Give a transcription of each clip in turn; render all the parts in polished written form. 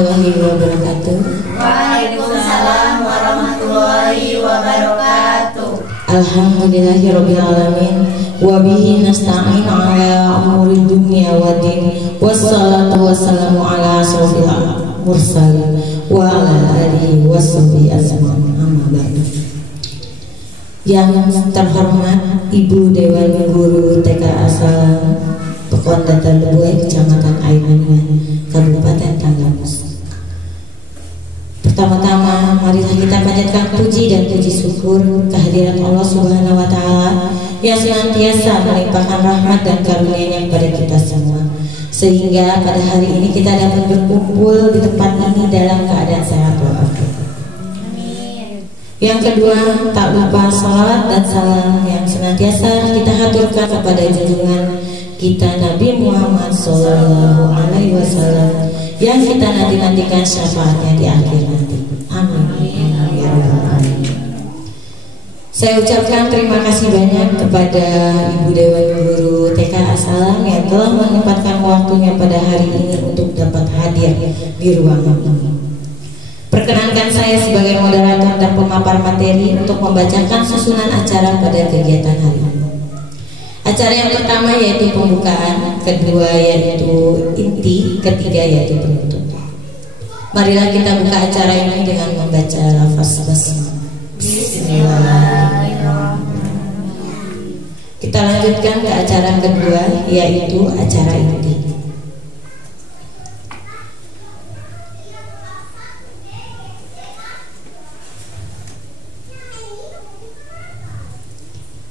warahmatullahi wabarakatuh. Waalaikumsalam warahmatullahi wabarakatuh. Alhamdulillahirabbil alamin wa bihi nasta'in ala umuri dunya waddin wassalatu wassalamu ala asrofil mursalin wa ala alihi washabihi ajmain. Amma ba'du. Yang terhormat Ibu Dewan Guru TK Asalam Pekon Datar Lebuai, Kecamatan Aimanian, Kabupaten Tanggamus. Pertama-tama, marilah kita panjatkan puji dan puji syukur kehadiran Allah Subhanahu wa Ta'ala yang senantiasa melimpahkan rahmat dan karunia-Nya kepada kita semua, sehingga pada hari ini kita dapat berkumpul di tempat ini dalam keadaan sehat walafiat. Yang kedua, tak lupa salawat dan salam yang senantiasa kita haturkan kepada junjungan kita Nabi Muhammad Sallallahu Alaihi Wasallam yang kita nanti-nantikan syafaatnya di akhir nanti. Amin. Ya Rabbal Alamin. Saya ucapkan terima kasih banyak kepada Ibu Dewan Guru TK Asalam yang telah menyempatkan waktunya pada hari ini untuk dapat hadir di ruangan ini. Perkenankan saya sebagai moderator dan pemapar materi untuk membacakan susunan acara pada kegiatan hari ini. Acara yang pertama yaitu pembukaan, kedua yaitu inti, ketiga yaitu penutup. Marilah kita buka acara ini dengan membaca lafaz basmalah. Bismillahirrahmanirrahim. Kita lanjutkan ke acara kedua yaitu acara inti.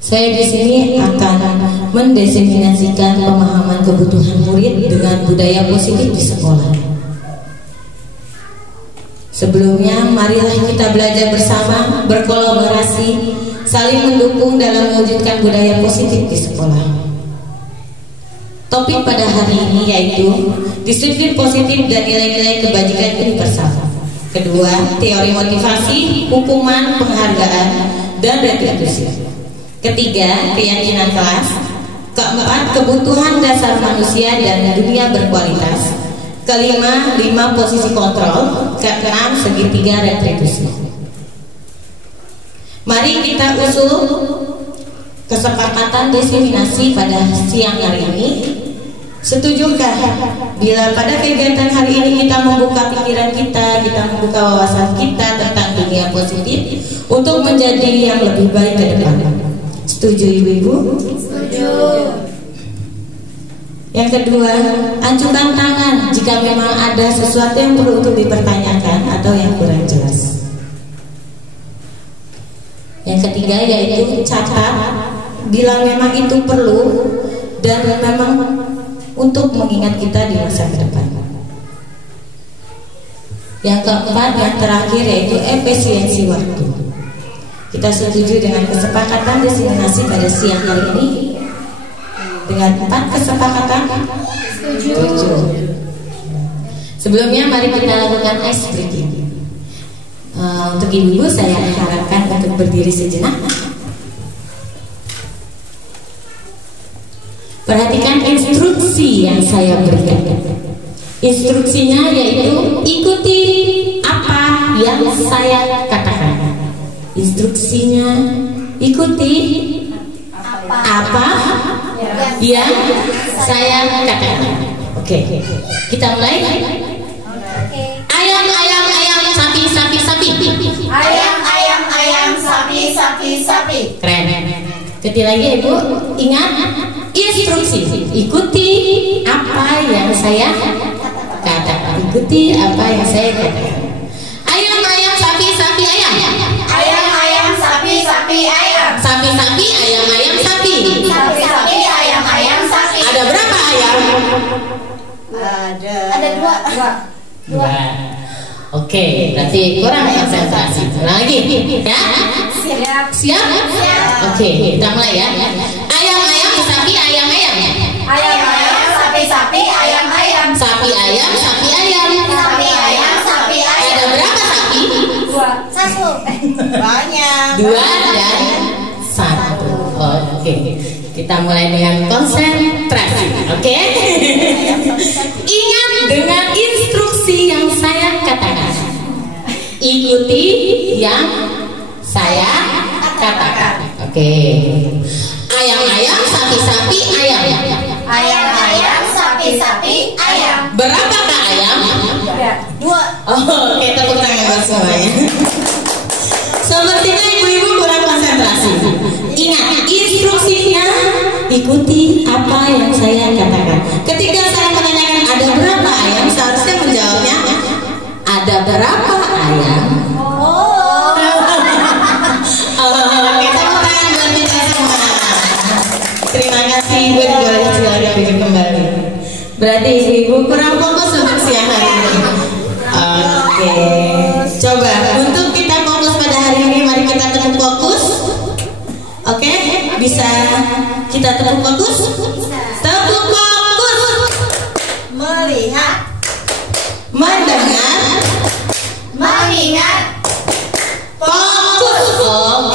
Saya di sini akan mendefinisikan pemahaman kebutuhan murid dengan budaya positif di sekolah. Sebelumnya, marilah kita belajar bersama, berkolaborasi, saling mendukung dalam mewujudkan budaya positif di sekolah. Topik pada hari ini yaitu disiplin positif dan nilai-nilai kebajikan universal. Kedua, teori motivasi, hukuman, penghargaan, dan retribusi. Ketiga, keyakinan kelas. Keempat, kebutuhan dasar manusia dan dunia berkualitas. Kelima, 5 posisi kontrol. Keenam, segitiga retribusi. Mari kita usul kesepakatan diseminasi pada siang hari ini. Setujukah bila pada kegiatan hari ini kita membuka pikiran kita membuka wawasan kita tentang dunia positif untuk menjadi yang lebih baik ke depan? Setuju Ibu-ibu? Setuju. Yang kedua, ancurkan tangan jika memang ada sesuatu yang perlu untuk dipertanyakan atau yang kurang jelas. Yang ketiga yaitu catat bila memang itu perlu dan memang untuk mengingat kita di masa ke depan. Yang keempat, yang terakhir yaitu efisiensi waktu. Kita setuju dengan kesepakatan diseminasi pada siang hari ini dengan 4 kesepakatan? Setuju. Sebelumnya mari kita lakukan ice breaking. Untuk ibu-ibu saya harapkan untuk berdiri sejenak. Perhatikan instruksi yang saya berikan. Instruksinya yaitu ikuti apa yang saya katakan. Instruksinya ikuti apa yang saya katakan. Oke, kita mulai. Ayam, ayam, ayam, sapi, sapi, sapi. Ayam, ayam, ayam, sapi, sapi, sapi. Keren. Ketik lagi Ibu, ingat instruksi. Ikuti apa yang saya katakan. Ikuti apa yang saya katakan. Ayam, ayam, sapi, sapi, ayam. Ayam, ayam, sapi, sapi, ayam. Sapi, sapi, ayam, ayam, sapi. Sapi, sapi, ayam, ayam, sapi. Ada berapa ayam? Ada dua. Oke, berarti kurang konsentrasi. Lagi, ya? Siap. Siap? Oke, kita mulai ya. Ayam, ayam, sapi, ayam, ayam. Ayam, ayam, sapi, sapi, ayam, ayam. Sapi, ayam, sapi, ayam. Sapi, ayam, sapi, ayam. Ada berapa sapi? 2. 1. Banyak. 2 dan 1. Oke, kita mulai dengan konsentrasi. Oke. Ingat dengan instruksi yang saya Ikuti yang saya katakan. Oke. Ayam-ayam, sapi-sapi, ayam. Ayam-ayam, sapi-sapi, ayam. Berapakah ayam? 2. Oke, tepuk tangan buat semuanya. Sepertinya ibu-ibu kurang konsentrasi. Ingat, instruksinya ikuti apa yang saya katakan. Ketika saya menanyakan ada berapa ayam, seharusnya menjawabnya ada berapa ayam. Kita tepuk tangan buat kita semua. Terima kasih ibu, boleh silakan duduk kembali. Berarti ibu kurang fokus untuk siang hari ini. Oke, coba untuk kita fokus pada hari ini, mari kita tepuk fokus. Oke, bisa kita tepuk fokus? Tepuk fokus. Melihat, Mendengar, mengingat. fokus.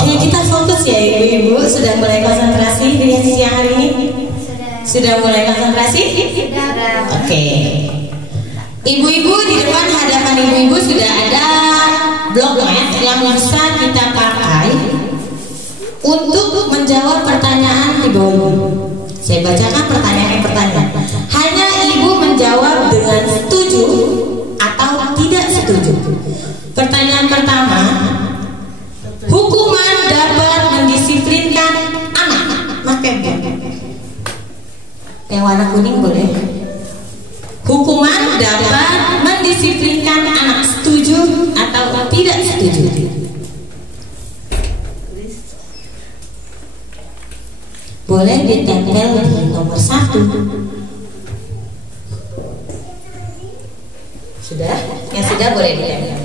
Oke, kita fokus ya ibu-ibu. Sudah mulai konsentrasi di siang hari ini? Sudah mulai konsentrasi? Oke. Ibu-ibu di depan hadapan ibu-ibu sudah ada bloklet yang bisa kita pakai untuk menjawab pertanyaan di bawah ini. Saya bacakan pertanyaan. Hanya ibu menjawab dengan setuju atau tidak setuju. Pertanyaan pertama, hukuman dapat mendisiplinkan anak. Makan yang warna kuning boleh. Hukuman dapat mendisiplinkan anak, setuju atau tidak setuju? Boleh ditempel di nomor 1. Sudah? Yang sudah boleh ditempel.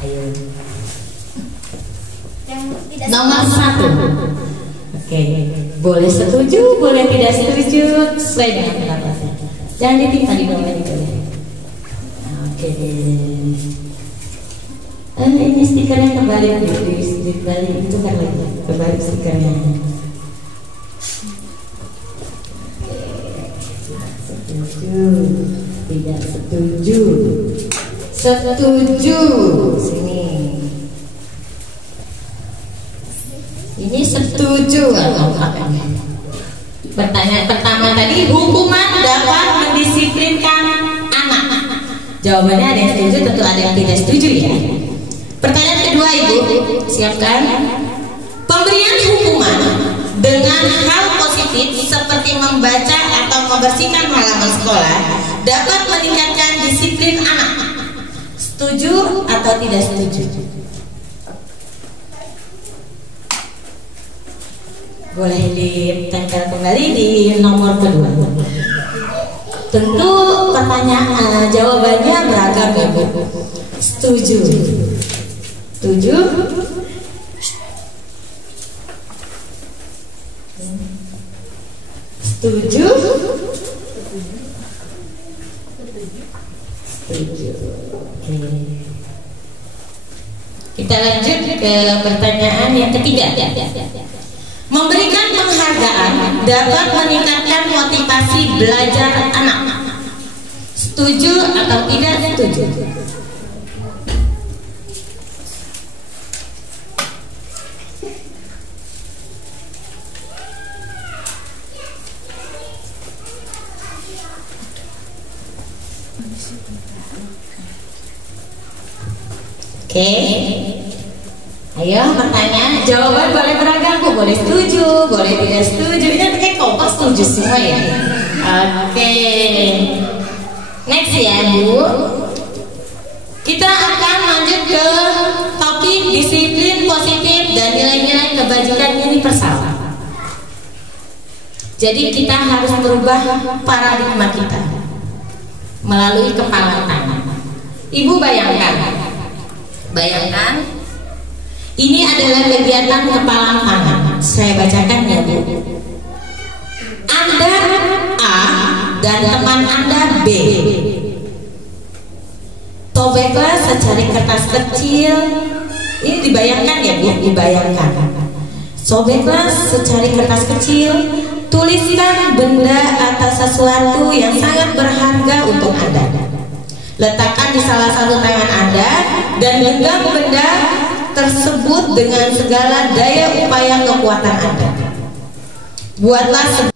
Ayo. Nomor 1. Oke, boleh setuju, boleh tidak setuju, sesuai dengan pendapatnya. Jangan ditinggal di bawah ini boleh. Oke. Ini stikernya kembali dibalik itu kan lagi kembali stikernya. Setuju, tidak setuju, setuju. Sini. Ini setuju atau apa? Pertanyaan pertama tadi, hukuman dapat mendisiplinkan anak. Jawabannya ada yang setuju, tentu ada yang tidak setuju ya. Pertanyaan kedua ibu, siapkan. Pemberian hukuman dengan hal positif seperti membaca atau membersihkan halaman sekolah dapat meningkatkan disiplin anak. Setuju atau tidak setuju? Boleh ditempel kembali di nomor kedua. Tentu pertanyaan jawabannya beragam ya Bu. Setuju. Setuju? Setuju? Setuju. Oke. Kita lanjut ke pertanyaan yang ketiga. Memberikan penghargaan dapat meningkatkan motivasi belajar anak. Setuju atau tidak setuju? Oke. Ayo pertanyaan, jawaban boleh beragam Bu, boleh setuju, boleh tidak setuju. Ini kayak kompas setuju semua ya. Oke. Next ya Bu. Kita akan lanjut ke topik disiplin positif dan nilai-nilai kebajikan universal. Jadi kita harus merubah paradigma kita melalui kepala tangan. Ibu bayangkan ini adalah kegiatan kepala tangan. Saya bacakan ya Bu. Anda A dan teman Anda B. Tobeklah secari kertas kecil. Ini dibayangkan ya Bu, dibayangkan. Sobeklah secari kertas kecil Tuliskan benda atau sesuatu yang sangat berharga untuk Anda. Letakkan di salah satu tangan Anda dan genggam benda tersebut dengan segala daya upaya kekuatan Anda. Buatlah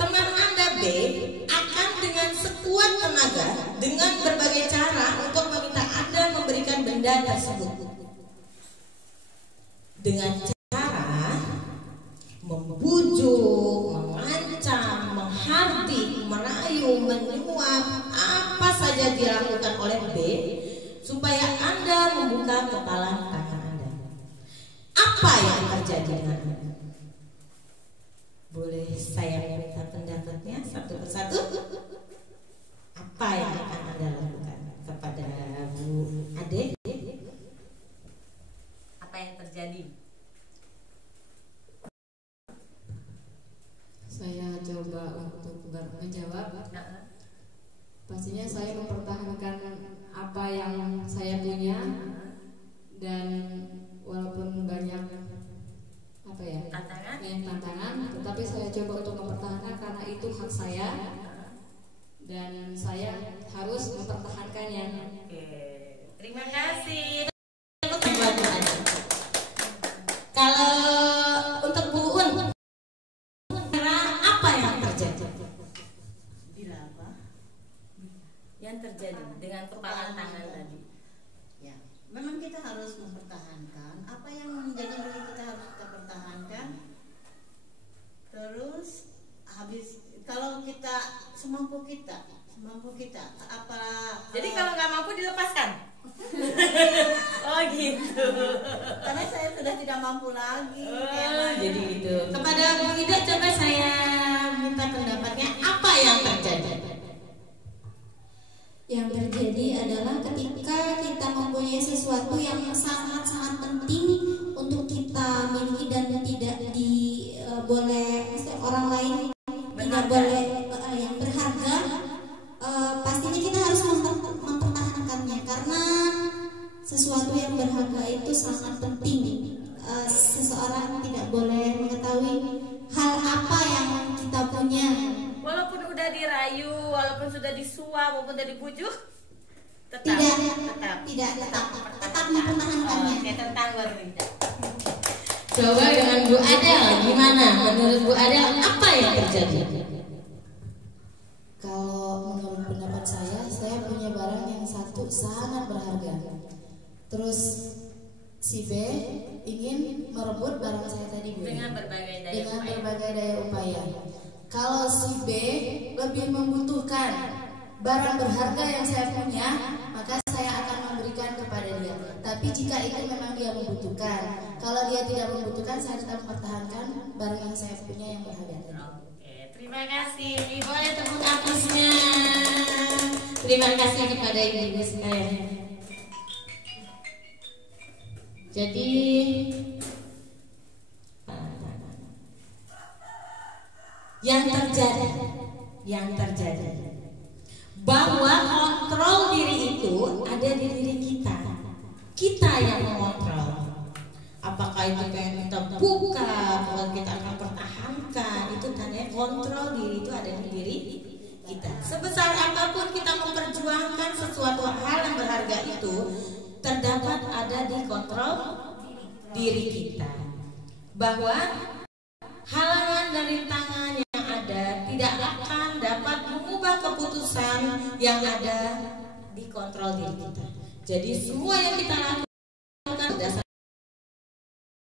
teman Anda B akan dengan sekuat tenaga dengan berbagai cara untuk meminta Anda memberikan benda tersebut. Dengan cara membujuk, mengancam, menghardik, merayu, menyuap, apa saja dilakukan oleh B supaya Anda membuka kepala tangan Anda. Apa yang terjadi dengan Anda? Boleh saya minta pendapatnya satu persatu? Apa yang akan Anda lakukan kepada Bu Ade? Apa yang terjadi? Saya coba untuk menjawab. Pastinya saya mempertahankan apa yang saya punya, dan walaupun banyak tantangan, tetapi saya coba untuk mempertahankan karena itu hak saya dan saya harus mempertahankannya. Oke, terima kasih. Kalau untuk Bu Un, apa yang terjadi? Bila apa? Yang terjadi dengan kepala tangan tadi? Ya, memang kita harus mempertahankan apa yang menjadi milik kita, harus kita pertahankan. Terus habis kalau kita semampu kita apa? Jadi kalau nggak mampu dilepaskan? Oh gitu. Karena saya sudah tidak mampu lagi. Jadi gitu. Kepada Bu Ida coba saya minta pendapatnya, apa yang terjadi? Yang terjadi adalah ketika kita mempunyai sesuatu yang sangat-sangat penting untuk kita miliki dan tidak boleh orang lain tidak boleh yang berharga, pastinya kita harus mempertahankannya karena sesuatu yang berharga itu sangat penting. Seseorang tidak boleh mengetahui hal apa yang kita punya. Walaupun udah dirayu, walaupun sudah disuap, walaupun sudah dibujuk, tetap mempertahankannya. Oke, tentang luar biasa. Coba dengan Bu Adel, gimana? Menurut Bu Adel, apa yang terjadi? Kalau menurut pendapat saya punya barang yang satu sangat berharga. Terus si B ingin merebut barang saya tadi, Bu, Dengan berbagai daya upaya. Kalau si B lebih membutuhkan barang berharga yang saya punya, maka saya akan memberikan kepada dia. Tapi jika itu memang dia membutuhkan, kalau dia tidak membutuhkan, saya tetap mempertahankan barang yang saya punya yang berharga. Oke, terima kasih. Boleh tepuk aplausnya. Terima kasih kepada ibu-ibu sekalian. Jadi yang terjadi bahwa kontrol diri itu ada di diri kita yang mengontrol. Apakah itu pengen kita buka, apakah kita akan pertahankan, itu tandanya kontrol diri itu ada di diri kita. Sebesar apapun kita memperjuangkan sesuatu hal yang berharga itu, terdapat ada di kontrol diri kita. Bahwa halangan dan rintangan yang ada tidak akan dapat mengubah keputusan yang ada di kontrol diri kita. Jadi semua yang kita lakukan berdasarkan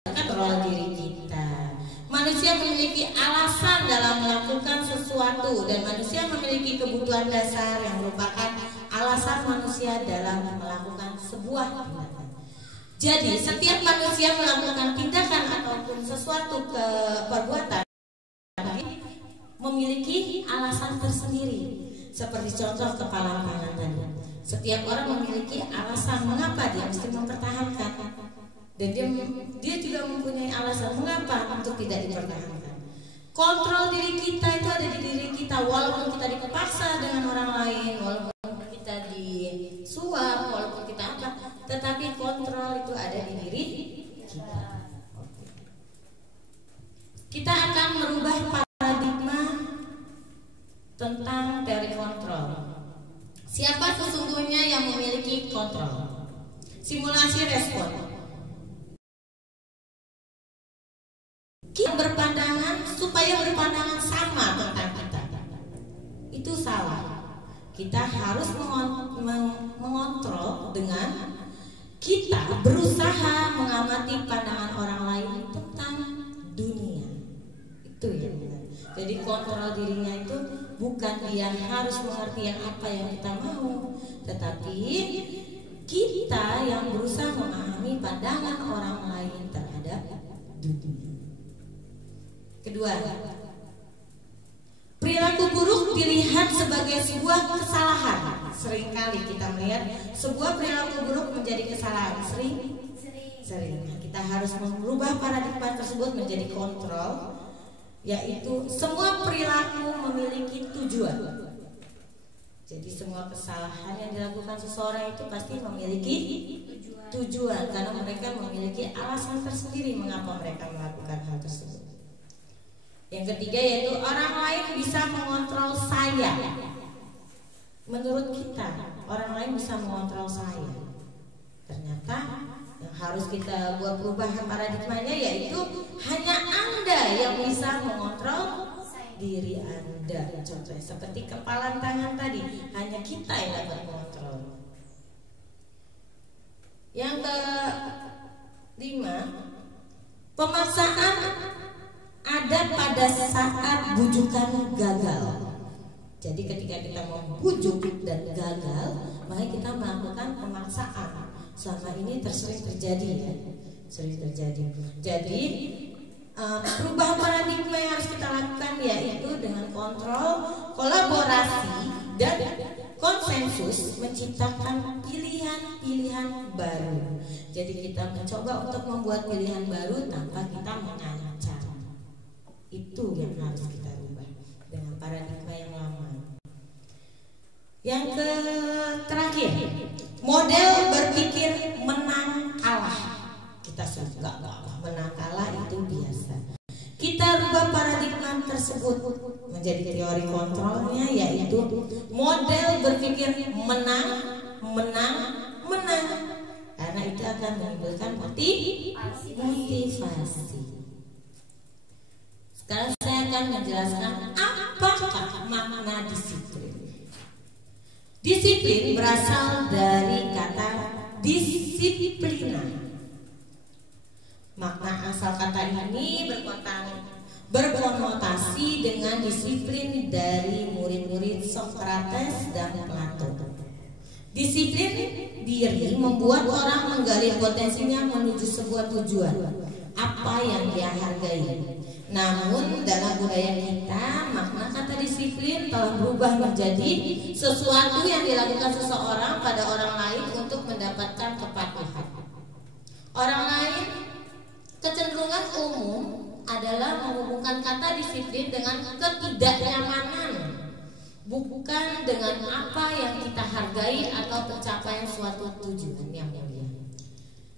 kontrol diri kita. Manusia memiliki alasan dalam melakukan sesuatu, dan manusia memiliki kebutuhan dasar yang merupakan alasan manusia dalam melakukan sebuah tindakan. Jadi setiap manusia melakukan tindakan ataupun sesuatu perbuatan memiliki alasan tersendiri. Seperti contoh kepala tangan tadi. Setiap orang memiliki alasan mengapa dia mesti mempertahankan, dan dia juga mempunyai alasan mengapa untuk tidak dipertahankan. Kontrol diri kita itu ada di diri kita, walaupun kita dipaksa dengan orang lain, walaupun kita disuap, walaupun kita apa, tetapi kontrol itu ada di diri kita. Kita akan merubah Siapa sesungguhnya yang memiliki kontrol? Simulasi respon. Kita berpandangan supaya berpandangan sama tentang kita. Itu salah. Kita harus mengontrol dengan kita berusaha mengamati pandangan orang lain tentang dunia. Itu ya benar. Jadi kontrol dirinya itu bukan dia harus mengerti yang apa yang kita mau, tetapi kita yang berusaha memahami pandangan orang lain terhadap dunia. Kedua, perilaku buruk dilihat sebagai sebuah kesalahan. Seringkali kita melihat sebuah perilaku buruk menjadi kesalahan. Sering. Kita harus merubah paradigma tersebut menjadi kontrol, yaitu semua perilaku memiliki tujuan. Jadi semua kesalahan yang dilakukan seseorang itu pasti memiliki tujuan, karena mereka memiliki alasan tersendiri mengapa mereka melakukan hal tersebut. Yang ketiga yaitu orang lain bisa mengontrol saya. Menurut kita, orang lain bisa mengontrol saya. Ternyata yang harus kita buat perubahan paradigmanya yaitu hanya Anda yang bisa mengontrol diri Anda. Contohnya seperti kepalan tangan tadi, hanya kita yang dapat mengontrol. Yang kelima, pemaksaan ada pada saat bujukan gagal. Jadi ketika kita mau bujuk dan gagal, maka kita melakukan pemaksaan. Selama ini sering terjadi ya, sering terjadi. Jadi perubahan paradigma yang harus kita lakukan yaitu dengan kontrol, kolaborasi, dan konsensus menciptakan pilihan-pilihan baru. Jadi kita mencoba untuk membuat pilihan baru tanpa kita mengancam. Itu yang harus kita rubah dengan paradigma yang lama. Yang terakhir, model berpikir menang kalah. Kita suka menang kalah itu biasa. Kita rubah paradigma tersebut menjadi teori kontrolnya, yaitu model berpikir menang. Karena itu akan menimbulkan motivasi. Sekarang saya akan menjelaskan apakah makna disiplin. Disiplin berasal dari kata disiplina. Makna asal kata ini berkonotasi dengan disiplin dari murid-murid Socrates dan Plato. Disiplin diri membuat orang menggali potensinya menuju sebuah tujuan, apa yang dia hargai. Namun dalam budaya kita, makna kata disiplin telah berubah menjadi sesuatu yang dilakukan seseorang pada orang lain untuk mendapatkan kepatuhan. Orang lain, kecenderungan umum adalah menghubungkan kata disiplin dengan ketidaknyamanan, bukan dengan apa yang kita hargai atau pencapaian suatu tujuan yang mulia.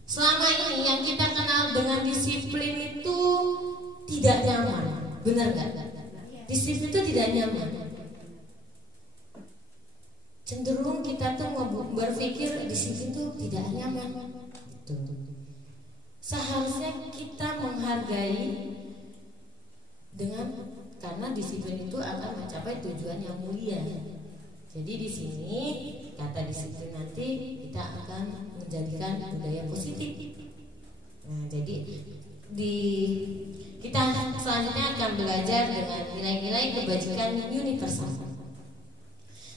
Selama ini yang kita kenal dengan disiplin itu tidak nyaman, benar nggak? Disiplin itu tidak nyaman. Cenderung kita tuh berpikir disiplin itu tidak nyaman. Seharusnya kita menghargai karena disiplin itu akan mencapai tujuan yang mulia. Jadi di sini kata disiplin nanti kita akan menjadikan budaya positif. Nah, jadi kita selanjutnya akan belajar dengan nilai-nilai kebajikan universal.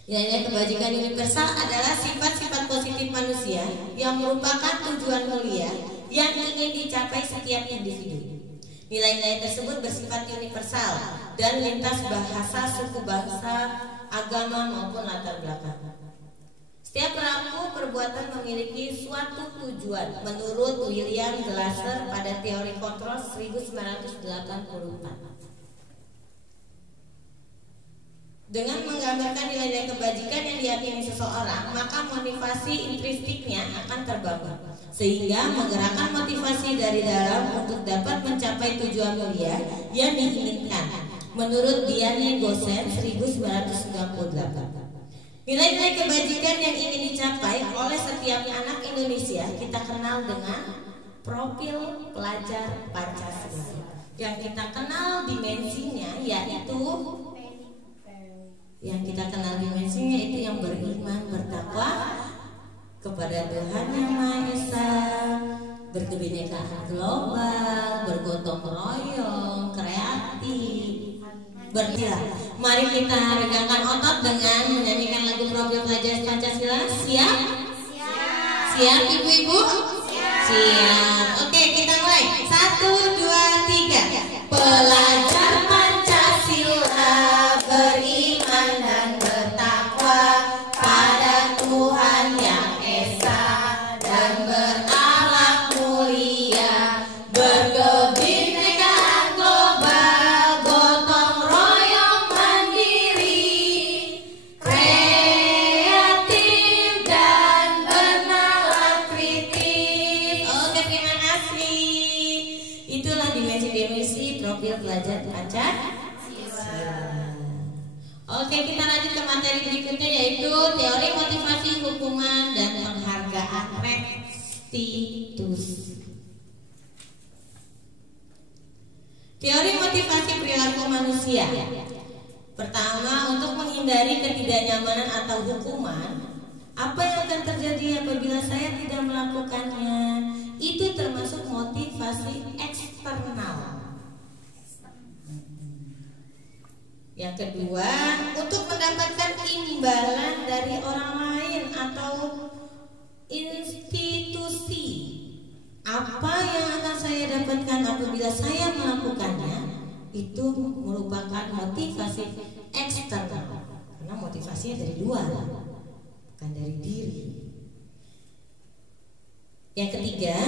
Nilai-nilai kebajikan universal adalah sifat-sifat positif manusia yang merupakan tujuan mulia yang ingin dicapai setiap individu. Nilai-nilai tersebut bersifat universal dan lintas bahasa, suku bangsa, agama maupun latar belakang. Setiap perilaku perbuatan memiliki suatu tujuan menurut William Glasser pada teori kontrol 1984. Dengan menggambarkan nilai-nilai kebajikan yang diyakini seseorang, maka motivasi intrinstiknya akan terbangun, sehingga menggerakkan motivasi dari dalam untuk dapat mencapai tujuan mulia yang diinginkan. Menurut Diane Gossen 1998. Nilai-nilai kebajikan yang ingin dicapai oleh setiap anak Indonesia kita kenal dengan profil pelajar Pancasila. Yang kita kenal dimensinya yaitu itu yang beriman, bertakwa kepada Tuhan Yang Maha Esa, berkebinekaan global, bergotong royong, kreatif, berdialog. Mari kita regangkan otot dengan menyanyikan lagu profil pelajar Pancasila. Siap? Siap ibu-ibu? Siap. Oke, kita mulai. 1, 2, 3. Pelajar Pancasila beriman dan bertakwa pada Tuhan Yang Esa dan berakhlak mulia, berkebinekaan global, gotong royong mandiri, kreatif dan bernalar kritis. Oke, terima kasih. Itulah dimensi-dimensi profil pelajar Pancasila. Oke, kita lanjut ke materi berikutnya yaitu teori motivasi, hukuman, dan penghargaan restitusi. Teori motivasi perilaku manusia. Pertama, untuk menghindari ketidaknyamanan atau hukuman, apa yang akan terjadi apabila saya tidak melakukannya? Itu termasuk motivasi eksternal. Yang kedua, untuk mendapatkan imbalan dari orang lain atau institusi. Apa yang akan saya dapatkan apabila saya melakukannya? Itu merupakan motivasi eksternal. Karena motivasinya dari luar, bukan dari diri. Yang ketiga,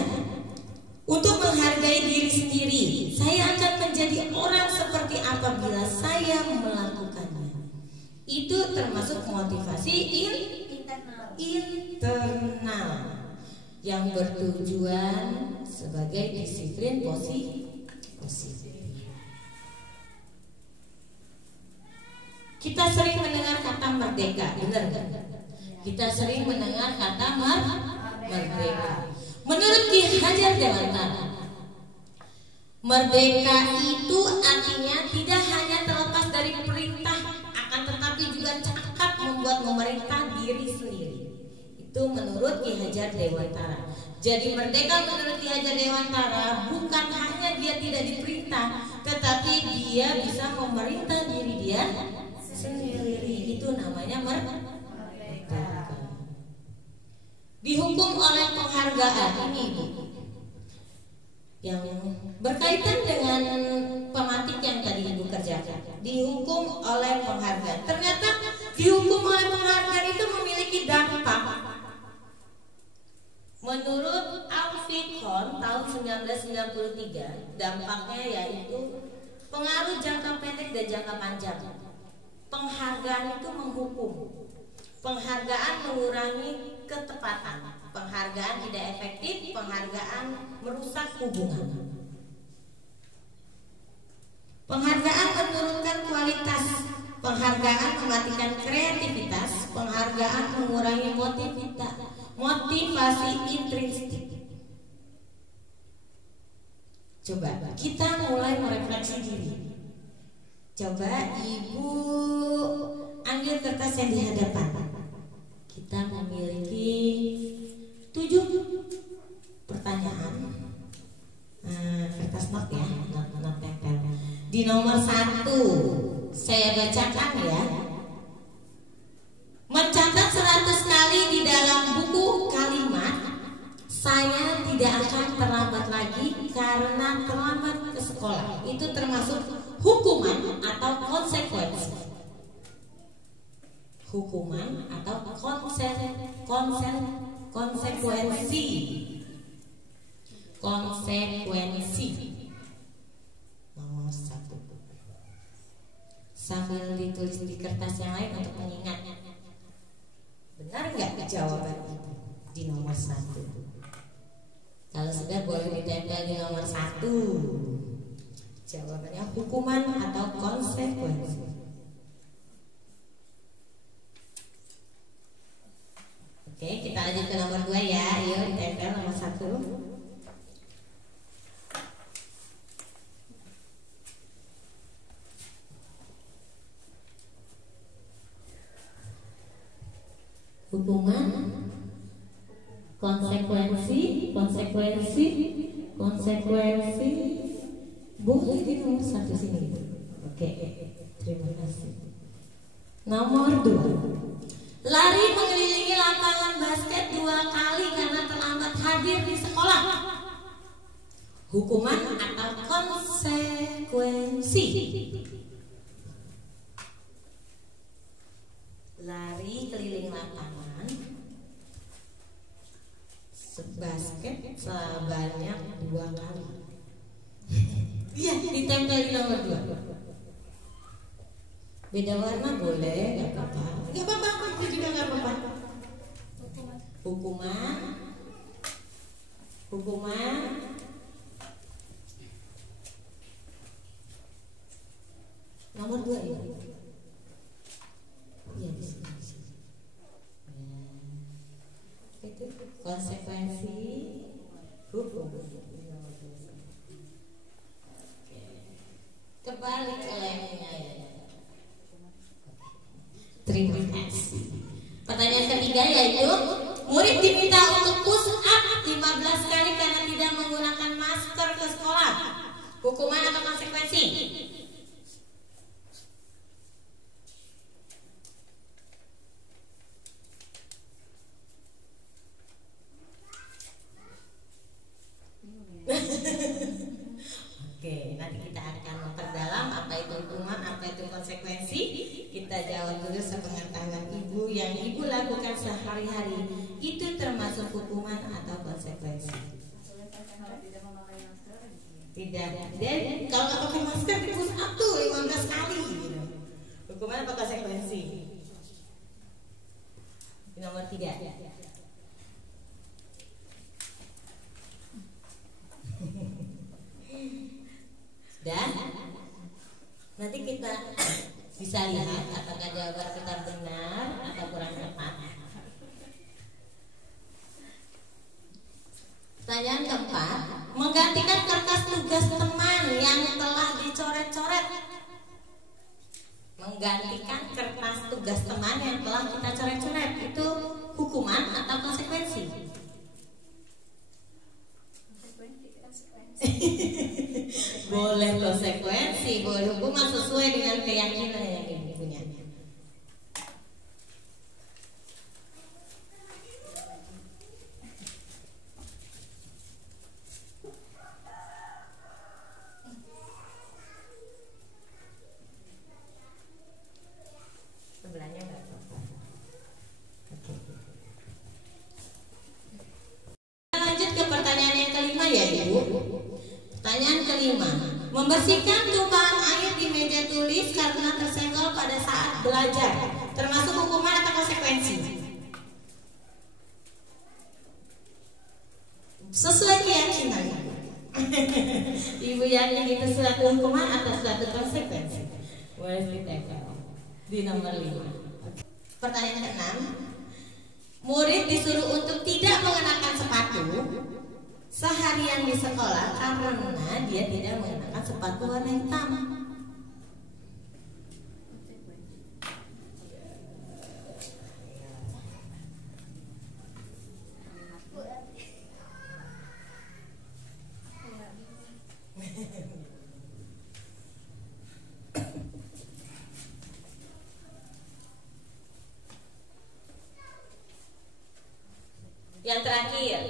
untuk menghargai diri sendiri. Saya akan menjadi orang seperti apabila saya melakukannya. Itu termasuk motivasi internal yang bertujuan sebagai disiplin positif. Kita sering mendengar kata merdeka, benar nggak? Kita sering mendengar kata merdeka. Menurut Ki Hajar Dewantara, merdeka itu artinya tidak hanya terlepas dari perintah, akan tetapi juga cakap membuat memerintah diri sendiri. Itu menurut Ki Hajar Dewantara. Jadi merdeka menurut Ki Hajar Dewantara bukan hanya dia tidak diperintah, tetapi dia bisa memerintah diri dia sendiri. Itu namanya merdeka. Dihukum oleh penghargaan ini, Bu, yang berkaitan dengan pematik yang tadi Ibu kerjakan. Dihukum oleh penghargaan. Ternyata dihukum oleh penghargaan itu memiliki dampak. Menurut Alfie Kohn tahun 1993, dampaknya yaitu pengaruh jangka pendek dan jangka panjang. Penghargaan itu menghukum. Penghargaan mengurangi ketepatan. Penghargaan tidak efektif. Penghargaan merusak hubungan. Penghargaan menurunkan kualitas. Penghargaan mematikan kreativitas. Penghargaan mengurangi motivasi intrinsik. Coba kita mulai merefleksi diri. Coba Ibu ambil kertas yang di hadapan. Kita memiliki 7 pertanyaan. Kertas not ya, not tempel. Di nomor 1 saya bacakan ya. Mencatat 100 kali di dalam buku kalimat, saya tidak akan terlambat lagi karena terlambat ke sekolah. Itu termasuk hukuman atau konsekuensi. Hukuman atau konsekuensi. Nomor 1. Sambil ditulis di kertas yang lain untuk mengingat. Benar nggak jawaban itu di nomor 1? Kalau sudah boleh ditempel di nomor 1. Jawabannya hukuman atau konsekuensi. Oke, kita lanjut ke nomor 2 ya. Ayo ditempel nomor 1. Hukuman, konsekuensi. Boleh di nomor 1 sini. Oke, terima kasih. Nomor 2. Lari mengelilingi lapangan basket 2 kali karena terlambat hadir di sekolah. Hukuman atau konsekuensi? Lari keliling lapangan basket sebanyak 2 kali. Iya, ditempel di nomor 2. Beda warna boleh, nggak apa-apa. Nggak apa-apa, itu juga nggak apa-apa. Hukuman. Nomor 2 ya. Iya di sini. Ya. Itu konsekuensi hukum. Kembali ke lemnya ya. Terima kasih. Pertanyaan ketiga yaitu murid diminta untuk push up 15 kali karena tidak menggunakan masker ke sekolah. Hukuman atau konsekuensi? Oke, nanti kita akan memperdalam apa itu hukuman, apa itu konsekuensi. Kita jawab dulu sepengetahuan ibu yang ibu lakukan sehari-hari itu termasuk hukuman atau konsekuensi? Tidak. Dan kalau nggak pakai masker di push up tuh 15 kali. Hukuman atau konsekuensi? Nomor 3. Dan nanti kita bisa lihat apakah jawaban kita benar atau kurang tepat. Pertanyaan keempat, menggantikan kertas tugas teman yang telah dicoret-coret. Menggantikan kertas tugas teman yang telah kita coret-coret itu hukuman atau konsekuensi? Boleh konsekuensi, boleh hukuman sesuai dengan keyakinan yang ibu punya. Sebelahnya nggak apa-apa. Oke. Kita lanjut ke pertanyaan yang kelima ya ibu. Pertanyaan kelima, membersihkan tumpahan air di meja tulis karena tersenggol pada saat belajar, termasuk hukuman atau konsekuensi? Sesuai keyakinan. Ibu yakin itu suatu hukuman atau suatu konsekuensi? Boleh ditempel di nomor 5. Pertanyaan ke-6, murid disuruh untuk tidak mengenakan sepatu seharian di sekolah karena dia tidak mengenakan sepatu warna hitam. Yang terakhir,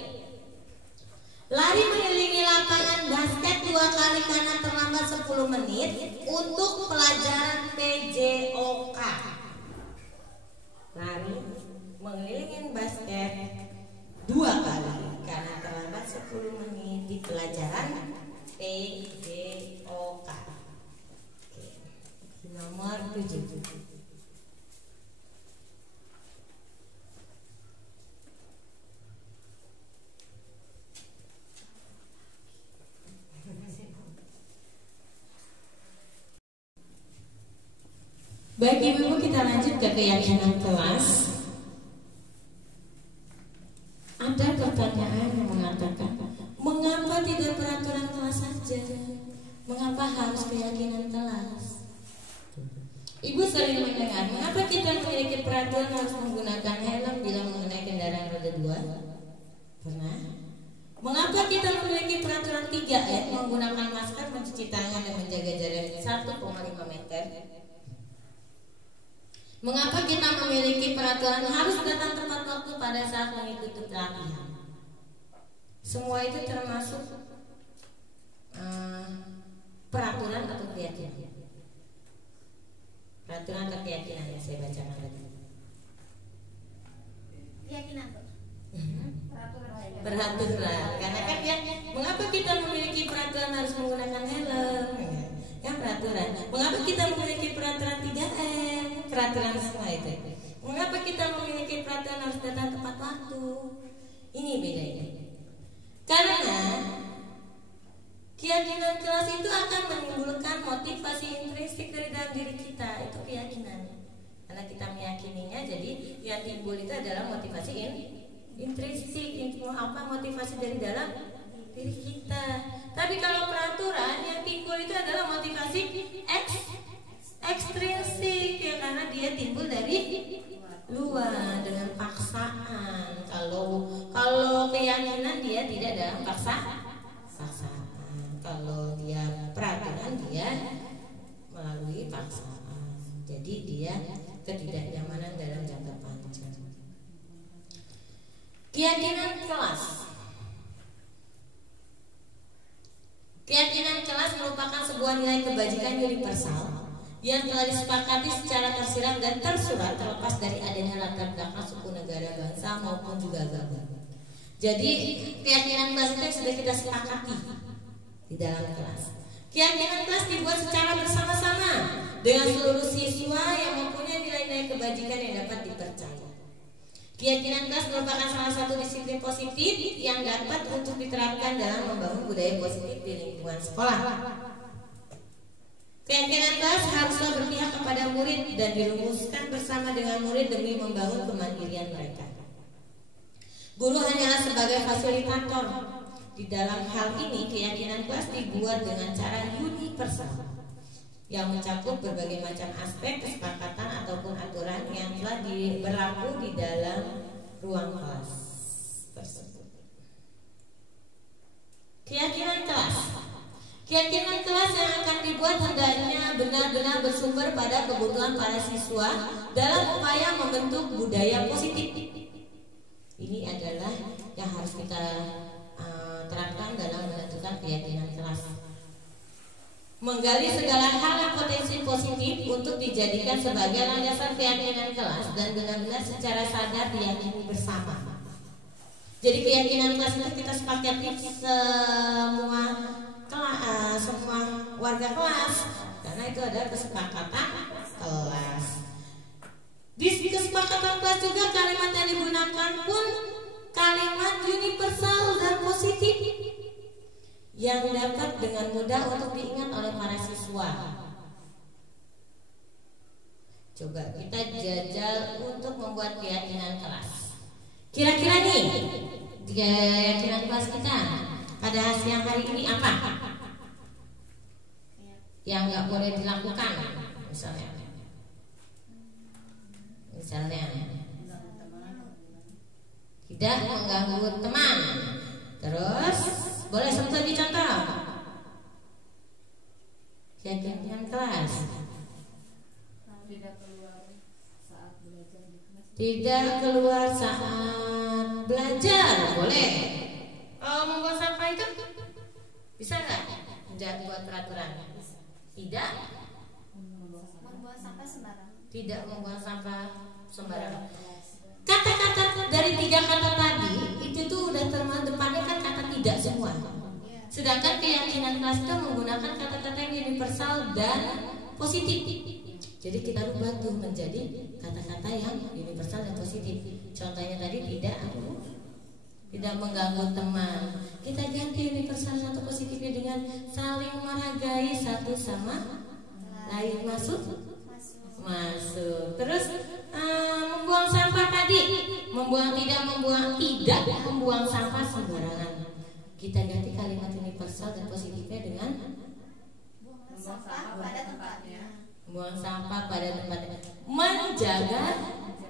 lari mengelilingi lapangan basket 2 kali karena terlambat 10 menit untuk pelajaran PJOK. Lari mengelilingi basket 2 kali karena terlambat 10 menit di pelajaran PJOK. Oke. Nomor 7. Baik ibu-ibu, kita lanjut ke keyakinan kelas. saja. Mengapa harus keyakinan kelas? Ibu sering mendengar, mengapa kita memiliki peraturan harus menggunakan helm bila mengenai kendaraan roda 2? Pernah? Mengapa kita memiliki peraturan 3M menggunakan masker, mencuci tangan, dan menjaga jarak 1,5 meter? Mengapa kita memiliki peraturan harus datang tepat waktu pada saat mengikuti pelatihan? Semua itu termasuk peraturan atau keyakinan. Peraturan atau keyakinan yang saya bacakan tadi. Keyakinan tuh. Peraturan. Karena kan ya, mengapa kita memiliki peraturan harus menggunakan helm? Ya peraturan. Mengapa kita memiliki peraturan 3M? Peraturan semua itu. Mengapa kita memiliki peraturan harus datang tepat waktu? Ini bedanya. Karena keyakinan kelas itu akan menimbulkan motivasi intrinsik dari dalam diri kita. Itu keyakinan. Karena kita meyakininya, jadi yang timbul itu adalah motivasi intrinsik. Apa motivasi dari dalam diri kita. Tapi kalau peraturan yang timbul itu adalah motivasi ekstrinsik, ya, karena dia timbul dari luar dengan paksaan. Kalau keyakinan dia tidak dalam paksaan. Kalau dia peraturan dia melalui paksaan. Jadi dia ketidaknyamanan dalam jangka panjang. Keyakinan kelas. Keyakinan kelas merupakan sebuah nilai kebajikan universal yang telah disepakati secara tersirat dan tersurat terlepas dari adanya latar belakang suku, negara, bangsa maupun juga agama. Jadi keyakinan kelas itu sudah kita sepakati di dalam kelas. Keyakinan kelas dibuat secara bersama-sama dengan seluruh siswa yang mempunyai nilai-nilai kebajikan yang dapat dipercaya. Keyakinan kelas merupakan salah satu disiplin positif yang dapat untuk diterapkan dalam membangun budaya positif di lingkungan sekolah. Keyakinan kelas haruslah berpihak kepada murid dan dirumuskan bersama dengan murid demi membangun kemandirian mereka. Guru hanyalah sebagai fasilitator. Di dalam hal ini keyakinan kelas dibuat dengan cara universal yang mencakup berbagai macam aspek kesepakatan ataupun aturan yang telah berlaku di dalam ruang kelas tersebut. Keyakinan kelas. Keyakinan kelas yang akan dibuat hendaknya benar-benar bersumber pada kebutuhan para siswa dalam upaya membentuk budaya positif. Ini adalah yang harus kita terapkan dalam menentukan keyakinan kelas. Menggali segala hal yang potensi positif untuk dijadikan sebagai landasan keyakinan kelas dan benar-benar secara sadar diyakini bersama. Jadi keyakinan kelas itu kita sepakati semua warga kelas, karena itu adalah kesepakatan kelas. Di kesepakatan kelas juga kalimat yang digunakan pun kalimat universal dan positif yang dapat dengan mudah untuk diingat oleh para siswa. Coba kita jajal untuk membuat keyakinan kelas. Kira-kira nih keyakinan kelas kita pada siang hari ini apa? Yang nggak boleh dilakukan, misalnya tidak mengganggu teman. Terus boleh sebut lagi contoh keyakinan kelas. Tidak keluar saat belajar. Boleh. Membuang sampah itu bisa nggak? Tidak buat peraturan. Tidak Membuang sampah sembarangan. Tidak membuang sampah sembarangan. Kata-kata dari 3 kata tadi itu tuh udah termasuk depannya kan kata tidak semua. Sedangkan keyakinan kelas itu menggunakan kata-kata yang universal dan positif. Jadi kita rubah tuh menjadi kata-kata yang universal dan positif. Contohnya tadi tidak mengganggu teman. Kita ganti universal atau positifnya dengan saling menghargai satu sama lain. Masuk. Terus membuang sampah tadi, tidak membuang sampah sembarangan. Kita ganti kalimat universal dan positifnya dengan Buang sampah pada tempatnya. buang sampah pada tempatnya, menjaga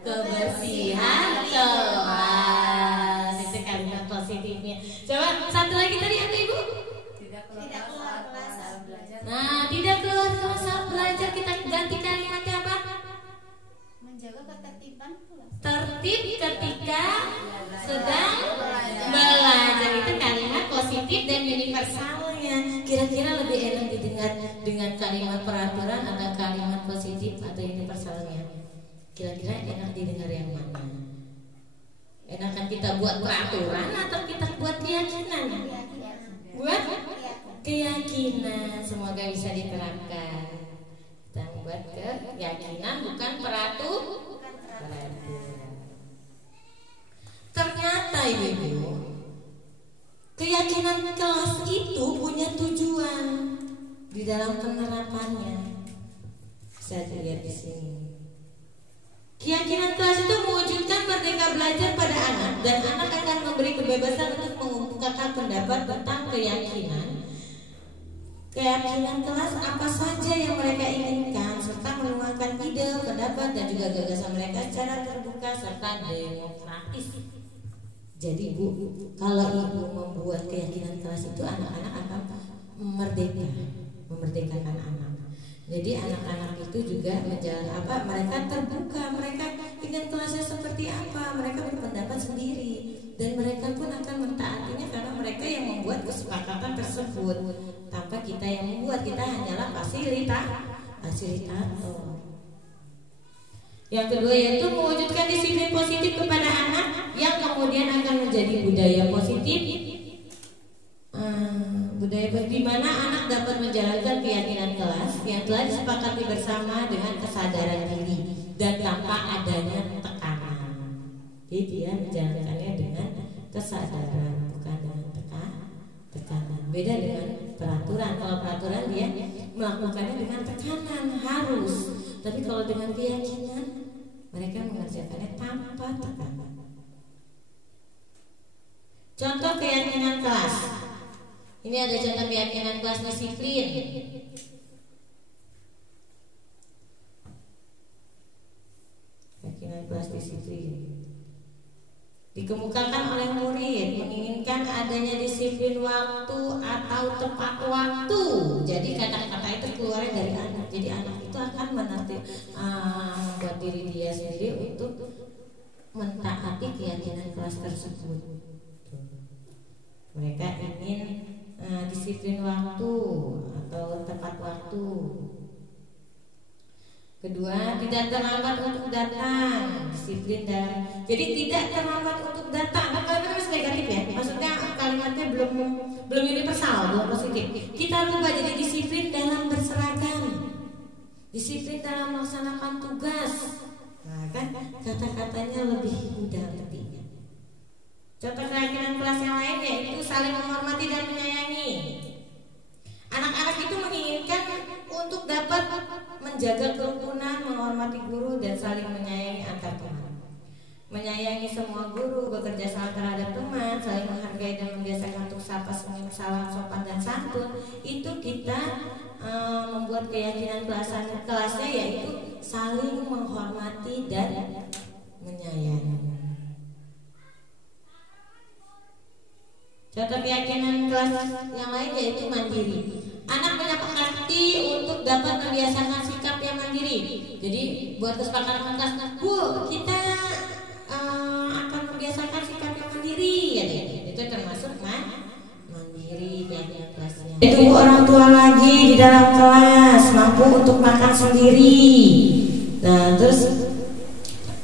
kebersihan kelas. Itu kalimat positifnya. Coba satu lagi tadi apa Ibu? Tidak keluar kelas saat belajar. Nah, tidak keluar kelas saat belajar, kita ganti kalimatnya apa? Menjaga ketertiban kelas. Tertib ketika sedang belajar. Itu kalimat positif dan universalnya. Kira-kira lebih enak didengar dengan kalimat peraturan atau kalimat positif atau universalnya? Kira-kira enak didengar yang mana? Enakan kita buat peraturan atau kita buat keyakinan? Buat keyakinan. Semoga bisa diterapkan. Kita membuat keyakinan bukan peraturan. Ternyata Ibu, keyakinan kelas itu punya tujuan di dalam penerapannya. Bisa dilihat di sini. Keyakinan kelas itu mewujudkan merdeka belajar pada anak, dan anak akan memberi kebebasan untuk mengungkapkan pendapat tentang keyakinan kelas apa saja yang mereka inginkan, serta menuangkan ide, pendapat, dan juga gagasan mereka secara terbuka serta demokratis. Jadi Bu, kalau Ibu membuat keyakinan kelas itu, anak-anak akan memerdekakan anak. Jadi anak-anak itu juga mereka terbuka, mereka ingin kelasnya seperti apa, mereka berpendapat sendiri, dan mereka pun akan mentaatinya karena mereka yang membuat kesepakatan tersebut. Tanpa kita yang membuat, kita hanyalah fasilitator. Yang kedua yaitu mewujudkan disiplin positif kepada anak yang kemudian akan menjadi budaya positif. Budaya di mana anak dapat menjalankan keyakinan kelas yang telah disepakati bersama dengan kesadaran diri dan tanpa adanya tekanan. Jadi dia menjalankannya dengan kesadaran, bukan dengan tekanan. Beda dengan peraturan. Kalau peraturan dia melakukannya dengan tekanan, harus. Tapi kalau dengan keyakinan, mereka mengerjakannya tanpa tekanan. Contoh keyakinan kelas. Ini ada contoh keyakinan kelas disiplin. Keyakinan kelas disiplin dikemukakan oleh murid, menginginkan adanya disiplin waktu atau tepat waktu. Jadi kata-kata itu keluar dari anak. Jadi anak itu akan membuat diri dia sendiri untuk mentaati keyakinan kelas tersebut. Mereka ingin disiplin waktu atau tepat waktu. Kedua, tidak terlambat untuk datang, disiplin dan jadi tidak terlambat untuk datang. Kalimatnya masih negatif ya, maksudnya kalimatnya belum universal, belum positif. Kita rubah jadi disiplin dalam berseragam, disiplin dalam melaksanakan tugas. Nah kan kata-katanya lebih mudah artinya. Contoh keyakinan kelas yang lain yaitu saling menghormati dan menyayangi. Anak-anak itu menginginkan untuk dapat menjaga kerukunan, menghormati guru, dan saling menyayangi antar teman. Menyayangi semua guru, bekerja sama terhadap teman, saling menghargai dan membiasakan untuk sapa, senyum, salam, sopan, dan santun. Itu kita membuat keyakinan kelasnya yaitu saling menghormati dan menyayangi. Contoh keyakinan kelas yang lain yaitu mandiri. Anak menyepakati untuk dapat membiasakan sikap yang mandiri. Jadi buat kesepakatan kelas, Bu, kita akan membiasakan sikap yang mandiri. Ya, itu termasuk mandiri keyakinan kelasnya. Tunggu orang tua lagi di dalam kelas, mampu untuk makan sendiri. Nah, terus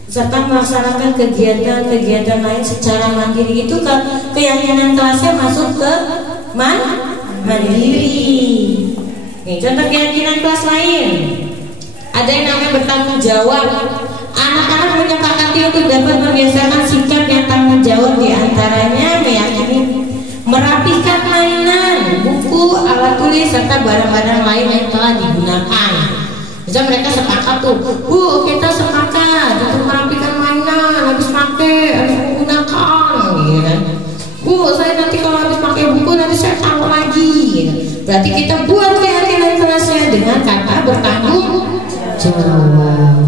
serta melaksanakan kegiatan-kegiatan lain secara mandiri. Itu keyakinan kelasnya masuk ke mandiri. Nih, contoh keyakinan kelas lain. Ada yang namanya bertanggung jawab. Anak-anak menyepakati untuk dapat membiasakan sikap yang tanggung jawab, diantaranya meyakini merapihkan mainan, buku, alat tulis, serta barang-barang lain yang telah digunakan. Bisa mereka sepakat tuh, Bu, kita sepakat untuk merapikan mainan, habis pakai, habis menggunakan, gitu kan. Bu, saya nanti kalau habis pakai buku Berarti kita buat keyakinan kerasnya dengan kata bertanggung jawab.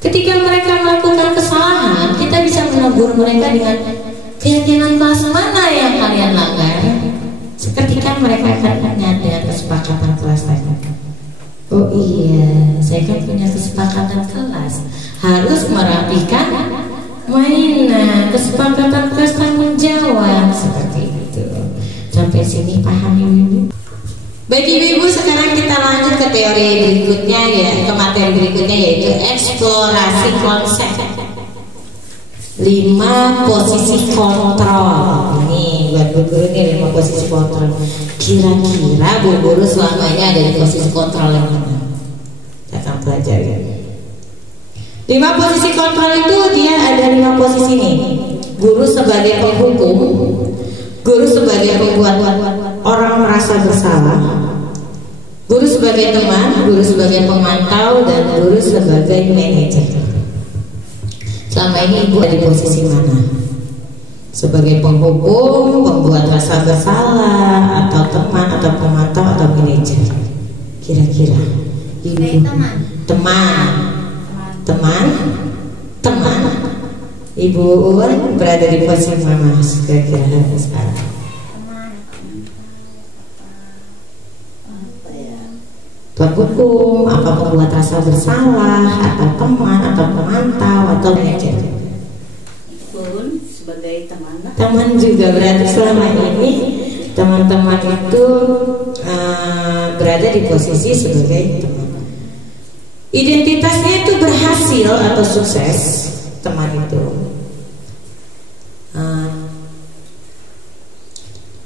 Ketika mereka melakukan kesalahan, kita bisa menegur mereka dengan keyakinan keras mana yang kalian langgar. Seketika mereka akan ingat dengan kesepakatan kelas tadi. Oh iya, saya kan punya kesepakatan kelas, harus merapikan mainan, kesepakatan kelas tanggung jawab, seperti itu. Sampai sini paham ibu? Baik ibu-ibu, sekarang kita lanjut ke teori berikutnya ya, ke materi berikutnya yaitu eksplorasi konsep. 5 posisi kontrol. Ini buat bu guru nih 5 posisi kontrol. Kira-kira bu guru selama ini ada di posisi kontrol yang mana? Kita akan pelajari. 5 posisi kontrol itu dia ada 5 posisi nih. Guru sebagai penghukum, guru sebagai pembuat orang merasa bersalah, guru sebagai teman, guru sebagai pemantau, dan guru sebagai manajer. Selama ini ibu ada di posisi mana? Sebagai penghukum, pembuat rasa bersalah, atau teman, atau pemantau, atau manajer? Kira-kira ibu teman. Ibu Uwan berada di posisi mana kira-kira sekarang? Penghukum, apa pembuat rasa bersalah, atau teman, atau pemantau, atau manajer? Pun sebagai teman. Teman juga, berarti selama ini teman-teman itu berada di posisi sebagai teman. Identitasnya itu berhasil atau sukses teman itu.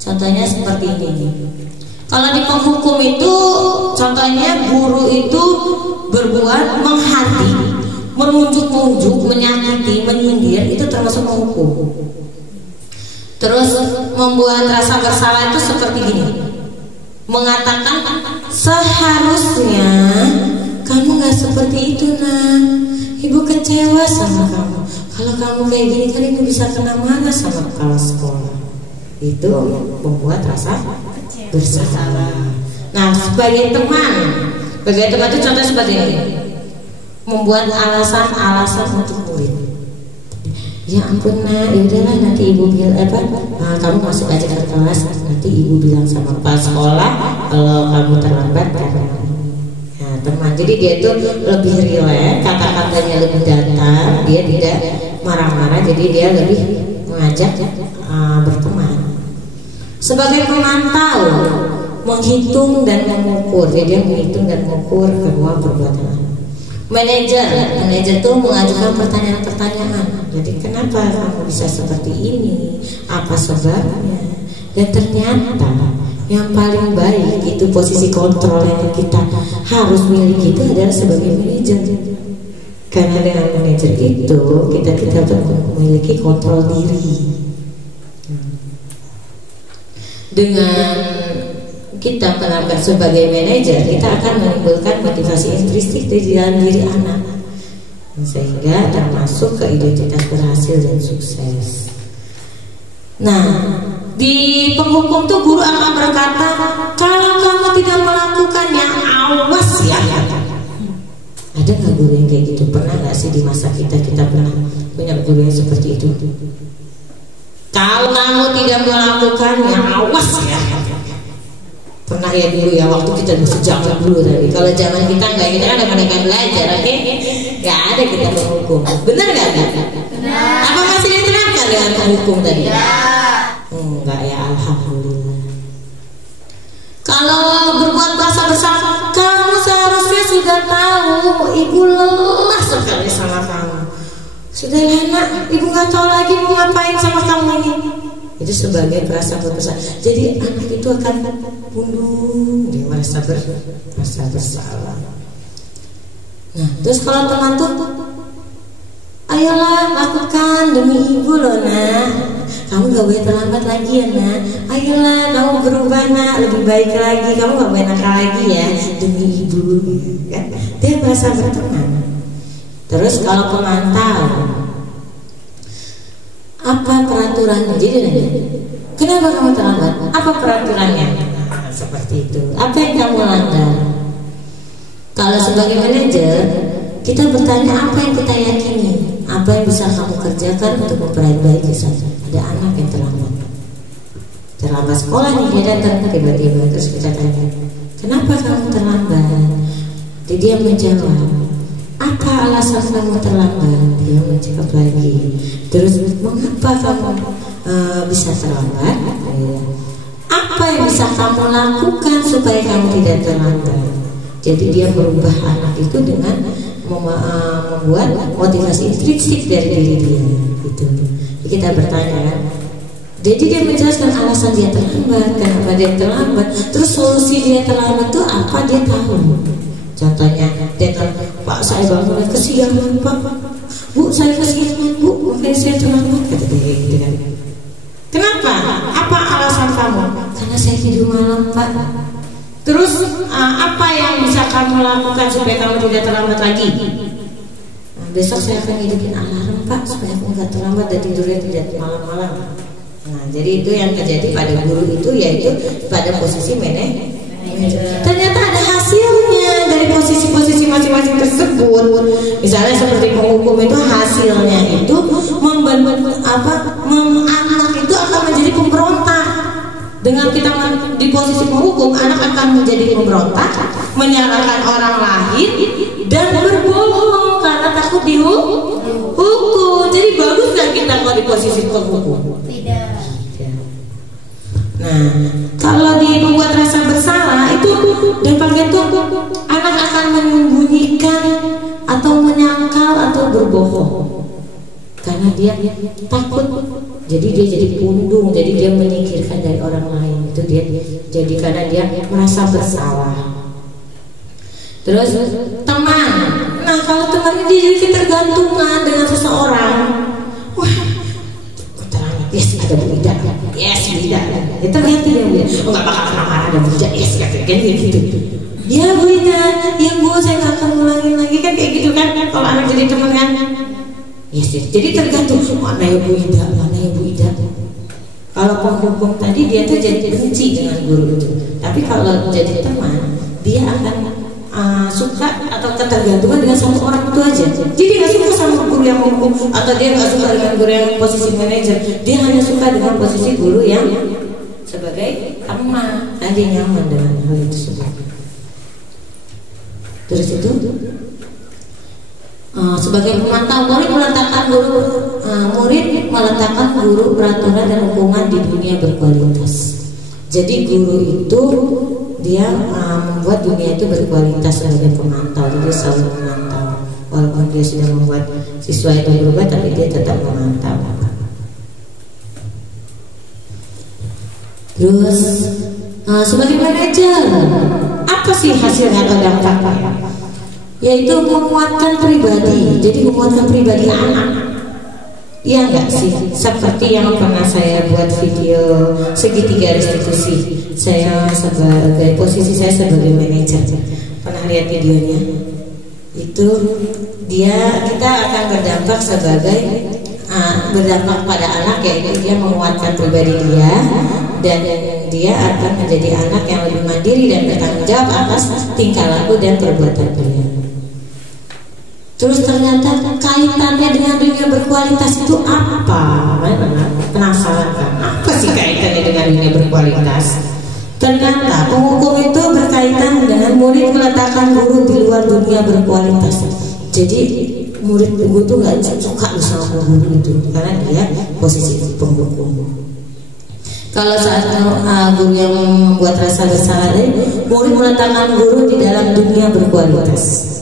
Contohnya seperti ini. Kalau di penghukum itu, contohnya guru itu berbuat menghardik, menunjuk-nunjuk, menyakiti, menyindir, itu termasuk menghukum. Terus membuat rasa bersalah itu seperti gini, mengatakan seharusnya kamu nggak seperti itu nah, ibu kecewa sama kamu. Kalau kamu kayak gini kan ibu bisa kena marah sama kepala sekolah. Itu membuat rasa bersalah. Nah, sebagai teman itu contoh seperti ini, membuat alasan-alasan untuk murid. Ya ampun nak, yaudahlah nanti ibu bilang kamu masuk aja ke kelas, nanti ibu bilang sama kepala sekolah kalau kamu terlambat karena nah, teman. Jadi dia itu lebih rileks, kata-katanya lebih datar, dia tidak marah-marah, jadi dia lebih mengajak berteman. Sebagai pemantau, menghitung dan mengukur, jadi dia menghitung dan mengukur kedua perbuatan. Manajer itu mengajukan pertanyaan-pertanyaan. Jadi kenapa kamu bisa seperti ini? Apa sebabnya? Dan ternyata yang paling baik itu posisi kontrol yang kita harus miliki itu adalah sebagai manajer. Karena dengan manajer itu kita memiliki kontrol diri. Dengan kita menerapkan sebagai manajer, kita akan menimbulkan motivasi intrinsik di dalam diri anak, sehingga termasuk ke identitas berhasil dan sukses. Nah, di penghukum tuh guru akan berkata, kalau kamu tidak melakukannya, awas ya. Ada nggak guru yang kayak gitu? Pernah nggak sih di masa kita pernah punya guru yang seperti itu? Kalau kamu tidak melakukannya, awas ya. Pernah ya dulu ya, waktu kita sejak dulu tadi. Kalau zaman kita enggak, kita kan ada belajar, oke? Nggak ada kita menghukum. Benar nggak? Benar. Apa masih diterapkan dengan menghukum tadi? Ya. Enggak ya, alhamdulillah. Kalau berbuat rasa bersalah, kamu seharusnya sudah tahu ibu lelah sekali sama kamu. Sudah nak, ibu nggak tahu lagi mau ngapain sama kamu ini. Itu sebagai perasaan bersalah. Jadi anak itu akan pundung, dia merasa bersalah. Nah, terus kalau teman tuh, ayolah lakukan demi ibu loh nak. Kamu gak boleh terlambat lagi ya nak. Ayolah kamu berubah nak, lebih baik lagi. Kamu gak boleh nakal lagi ya demi ibu. Kan? Dia merasa berteman. Terus kalau pemantau, apa peraturannya? Jadi nanya, kenapa kamu terlambat? Apa peraturannya? seperti itu. Apa yang kamu langgar? Kalau sebagai manajer, kita bertanya apa yang kita yakini, apa yang bisa kamu kerjakan untuk memperbaiki saja. Ada anak yang terlambat sekolah nih, dia datang tiba-tiba, terus kita tanya, kenapa kamu terlambat? Jadi dia menjawab, apa alasan kamu terlambat? Dia menjawab lagi, terus mengapa kamu bisa terlambat? Apa yang bisa kamu lakukan supaya kamu tidak terlambat? Jadi dia merubah anak itu dengan membuat motivasi intrinsik dari diri dia gitu. Jadi kita bertanya kan, jadi dia menjelaskan alasan dia terlambat, kenapa dia terlambat, terus solusi dia terlambat itu apa, dia tahu. Contohnya dia tahu, Pak saya bangun kesiangan Pak, Bu saya kesiangan Bu, makanya saya terlambat, kata dia gitu kan. Kenapa? Apa alasan kamu? Karena saya tidur malam Pak. Terus apa yang bisa kamu lakukan supaya kamu tidak terlambat lagi? Besok saya akan hidupin alarm Pak supaya aku nggak terlambat dan tidurnya tidak malam-malam. Nah jadi itu yang terjadi pada guru itu, yaitu pada posisi manajer. Ternyata ada hasilnya dari posisi-posisi masing-masing tersebut. Misalnya seperti penghukum itu hasilnya itu anak itu akan menjadi pemberontak. Dengan kita di posisi penghukum, anak akan menjadi pemberontak, menyalahkan orang lain dan berbohong karena takut dihukum. Jadi bagus nggak kita kalau di posisi penghukum? Tidak. Nah, kalau di membuat rasa bersalah itu dampaknya tuh anak akan menyembunyikan atau menyangkal atau berbohong karena dia takut. Jadi dia jadi pundung, jadi dia menyingkirkan dari orang lain. Itu dia jadi karena dia merasa bersalah. Terus teman, nah kalau teman ini jadi ketergantungan dengan seseorang, wah, terangnya, yes ada Bu Ida, yes Bu Ida, ya terganti dia Bu Ida, oh nggak bakal marah ada Bu Ida, yes kan gitu. Ya Bu Ida, ya Bu saya nggak akan ngulangin lagi kan kayak gitu kan, kalau anak jadi teman kan. Yes, jadi tergantung mana ya Bu Ida, mana ya Bu Ida. Kalau penghukum tadi dia tuh jadi benci dengan guru itu, tapi kalau jadi teman dia akan suka atau ketergantungan dengan satu orang itu aja. Jadi nggak suka sama guru yang menghukum atau dia nggak suka dengan guru yang posisi manajer. Dia hanya suka dengan posisi guru yang sebagai teman. Nanti nyaman dengan hal itu semua. Terus itu. Sebagai pemantau, murid meletakkan guru peraturan dan hukuman di dunia berkualitas. Jadi guru itu dia membuat dunia itu berkualitas sebagai pemantau. Jadi selalu memantau, walaupun dia sudah membuat siswa itu berubah, tapi dia tetap memantau. Terus sebagai manajer, apa sih hasilnya atau dampaknya? Yaitu menguatkan pribadi, jadi menguatkan pribadi anak. Iya enggak sih? Seperti yang pernah saya buat video segitiga restitusi. Saya sebagai posisi saya sebagai manajer. Pernah lihat videonya? Itu kita akan berdampak sebagai berdampak pada anak, yaitu dia menguatkan pribadi dia dan dia akan menjadi anak yang lebih mandiri dan bertanggung jawab atas tingkah laku dan perbuatan dia. Terus ternyata kaitannya dengan dunia berkualitas itu apa? Penasaran kan? Apa sih kaitannya dengan dunia berkualitas? Ternyata penghukum itu berkaitan dengan murid meletakkan guru di luar dunia berkualitas. Jadi murid guru itu nggak suka sama guru itu karena dia posisi penghukum. Kalau saat guru yang membuat rasa bersalah, murid meletakkan guru di dalam dunia berkualitas.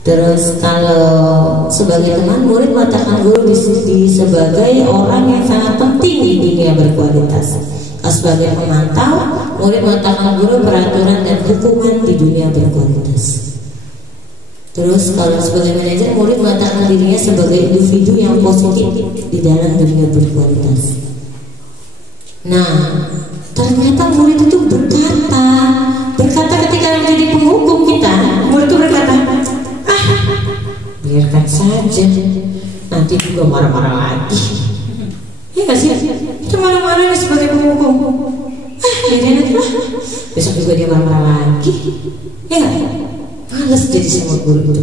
Terus kalau sebagai teman, murid meletakkan guru di sebagai orang yang sangat penting di dunia berkualitas. Kalau sebagai pemantau, murid meletakkan guru peraturan dan hukuman di dunia berkualitas. Terus kalau sebagai manajer, murid meletakkan dirinya sebagai individu yang positif di dalam dunia berkualitas. Nah, ternyata murid itu berkata ketika menjadi penghukum kita, murid itu berkata, biarkan saja, nanti juga marah-marah lagi. Ya nggak sih? Kita marah-marah sebagai penghukum. biarin aja lah. Besok juga dia marah-marah lagi. Ya nggak? Males jadi sama guru itu.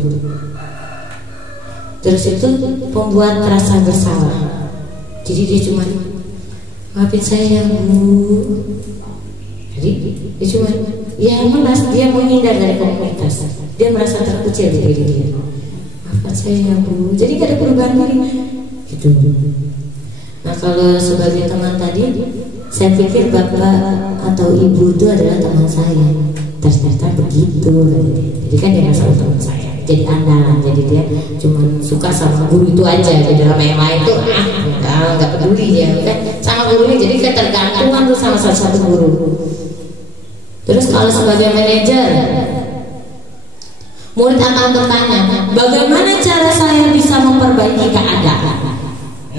Terus itu membuat rasa bersalah. Jadi dia cuma, maafin saya Bu. Jadi dia cuma, ya malas, dia menghindar dari komunitas. Dia merasa terkecil di diri dia. Maafkan saya Bu. Jadi gak ada perubahan diri. Gitu. Nah kalau sebagai teman tadi, saya pikir bapak atau ibu itu adalah teman saya. Ternyata begitu. Jadi kan dia merasa teman saya. Jadi andalan, jadi dia cuma suka sama guru itu aja. Jadi dalam yang lain tuh nggak peduli ya kan sama gurunya. Jadi ketergantungan tuh sama salah satu guru. Terus kalau sebagai manajer, murid akan bertanya, bagaimana cara saya bisa memperbaiki keadaan?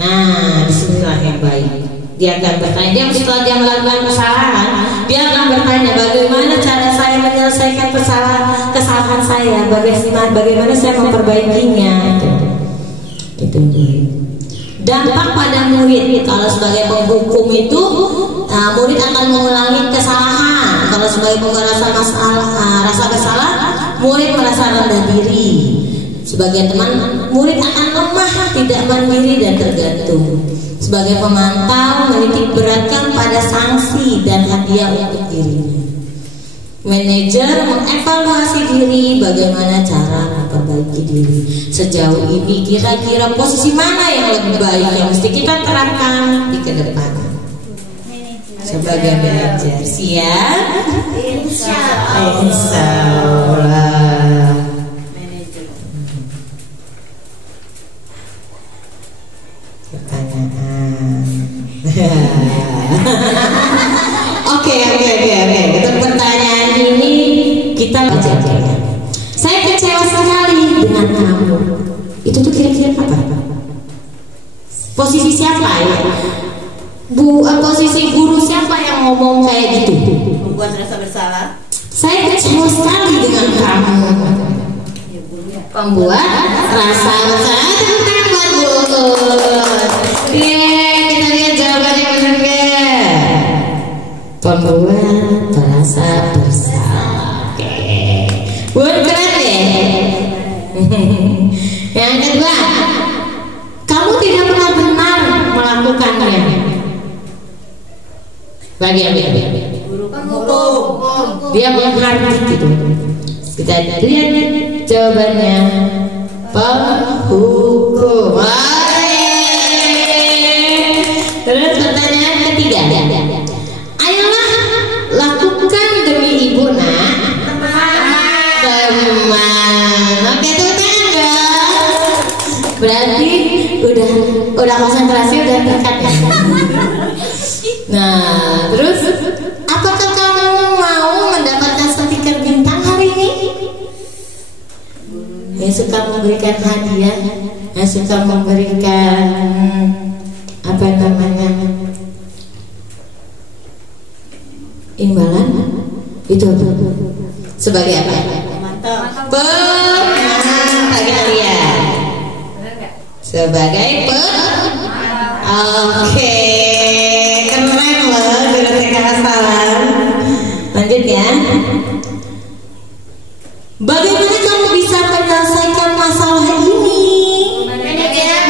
Nah, disinilah yang baik. Dia akan bertanya, dia setelah dia melakukan kesalahan, dia akan bertanya, bagaimana cara saya menyelesaikan kesalahan saya, bagaimana saya memperbaikinya. Itu. Dampak pada murid, kalau sebagai penghukum itu, murid akan mengulangi kesalahan. Kalau sebagai pembawa rasa bersalah, murid merasa rendah diri. Sebagai teman, murid akan lemah, tidak mandiri dan tergantung. Sebagai pemantau, menitik beratkan pada sanksi dan hadiah untuk dirinya. Manajer mengevaluasi diri, bagaimana cara memperbaiki diri. Sejauh ini kira-kira posisi mana yang lebih baik yang mesti kita terapkan di kedepan. Sebagai manajer, siap? Insya Allah. Oke. Untuk pertanyaan ini kita baca. Saya kecewa sekali dengan kamu. Itu tuh kira-kira apa? Posisi siapa ya? Posisi guru siapa yang ngomong kayak gitu? Membuat rasa bersalah. Saya kecewa sekali dengan kamu. Pembuat rasa bersalah. Tentang buat guru. Kita lihat jawabannya benar nggak? Pembuat rasa bersalah. Oke. Buat keren deh. Yang kedua, kamu tidak pernah benar melakukannya. Bagi Guru penghukum. dia benar gitu. Kita lihat jawabannya. Penghukum. Terus pertanyaan ketiga. Ayolah lakukan demi ibu nak. Teman. Oke tuh tanda. Berarti udah konsentrasi udah dekat. Nah, terus apakah kamu mau mendapatkan stiker bintang hari ini? Yang suka memberikan hadiah, yang suka memberikan apa namanya imbalan, itu sebagai apa? Mantap. Kalian sebagai Oke, keren loh guru TK Salam. Lanjut ya. Bagaimana kamu bisa menyelesaikan masalah ini? Manajer.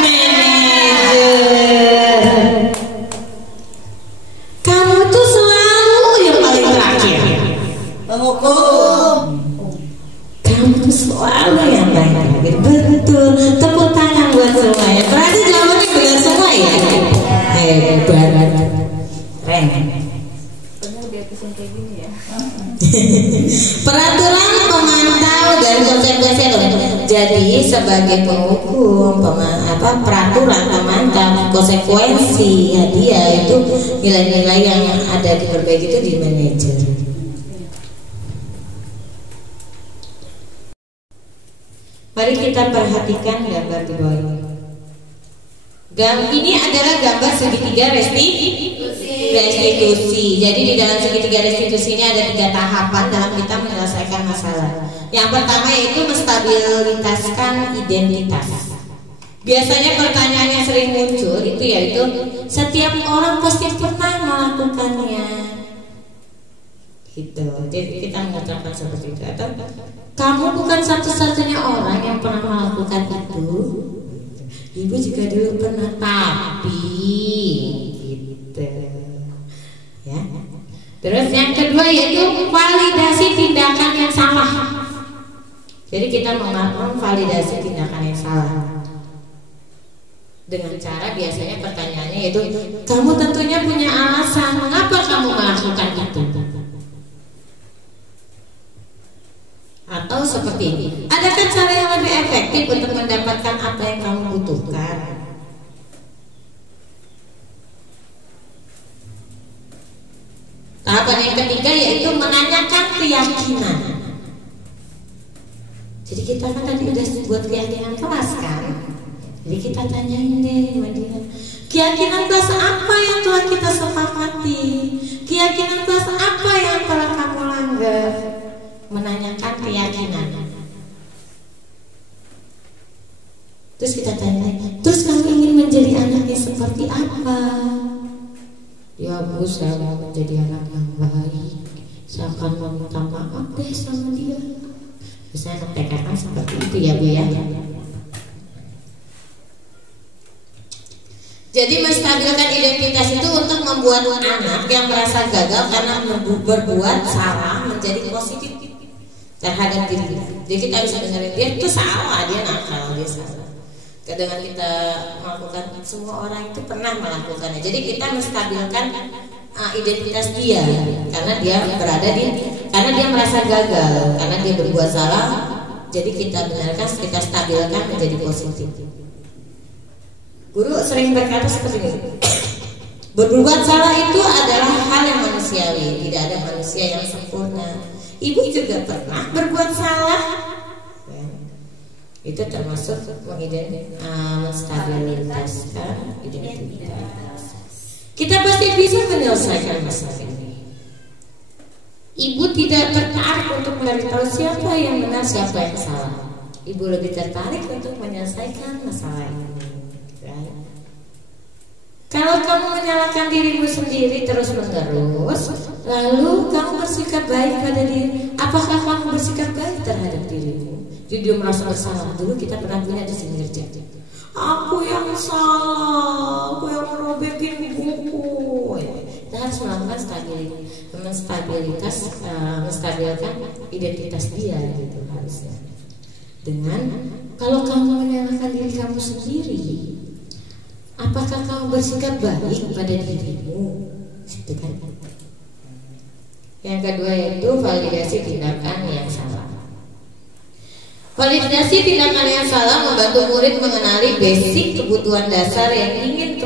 Kamu tuh selalu yang paling terakhir. Penghukum. Kamu tuh selalu yang paling terakhir. Betul. Tepuk tangan buat semuanya. Berarti jawabannya benar semua ya. Hebat. Keren. Peraturan pemantau dan konsekuensi. Jadi sebagai penghukum, peraturan pemantau, konsekuensi, hadiah itu nilai-nilai yang ada diperbaiki itu di manajer. Mari kita perhatikan gambar di bawah ini. Ini adalah gambar segitiga restitusi. Jadi di dalam segitiga restitusi ini ada 3 tahapan dalam kita menyelesaikan masalah. Yang pertama yaitu menstabilitaskan identitas. Biasanya pertanyaan yang sering muncul itu yaitu setiap orang pasti pernah melakukannya. gitu. Jadi kita mengucapkan seperti itu. Atau kamu bukan satu-satunya orang yang pernah melakukan itu. Ibu juga dulu pernah, tapi gitu ya. Terus yang kedua yaitu validasi tindakan yang salah. Jadi kita memvalidasi tindakan yang salah dengan cara biasanya pertanyaannya yaitu kamu tentunya punya alasan mengapa kamu melakukan itu. Atau seperti ini, adakah cara yang lebih efektif untuk mendapatkan apa yang kamu butuhkan? Tahapan yang ketiga yaitu menanyakan keyakinan. Jadi kita kan tadi udah buat keyakinan kelas kan? Jadi kita tanyain deh sama dia, keyakinan kelas apa yang telah kita sepakati? Keyakinan kelas apa yang telah kamu langgar? Menanyakan keyakinan. Terus kita tanya, terus kamu ingin menjadi anaknya seperti apa? Ya Bu, saya mau menjadi anak yang baik. Saya akan meminta maaf deh sama dia. Misalnya TK kan seperti itu ya Bu ya. Jadi menstabilkan identitas itu untuk membuat anak yang merasa gagal karena berbuat salah menjadi positif terhadap diri. Jadi kita bisa dengerin dia itu salah, dia nakal, dia salah. Dengan kita melakukan, semua orang itu pernah melakukannya. Jadi kita menstabilkan identitas dia karena dia karena dia merasa gagal, karena dia berbuat salah. Jadi kita benarkan, kita stabilkan menjadi positif. Guru sering berkata seperti ini, berbuat salah itu adalah hal yang manusiawi, tidak ada manusia yang sempurna. Ibu juga pernah berbuat salah, itu termasuk menstabilitaskan identitas. Kita pasti bisa menyelesaikan masalah ini. Ibu tidak tertarik untuk mencari tahu siapa yang benar, siapa yang salah. Ibu lebih tertarik untuk menyelesaikan masalah ini. Kalau kamu menyalahkan dirimu sendiri terus-menerus, lalu kamu bersikap baik pada diri, apakah kamu bersikap baik terhadap dirimu? Jadi dia merasa bersalah. Dulu kita pernah punya di sini kerja. Aku yang salah, aku yang merobekin buku. Kita harus melakukan menstabilkan identitas dia gitu harusnya. Dengan kalau kamu menyalahkan diri kamu sendiri, apakah kamu bersikap baik pada dirimu? Yang kedua yaitu validasi tindakan yang salah. Validasi tindakan yang salah membantu murid mengenali basic kebutuhan dasar yang ingin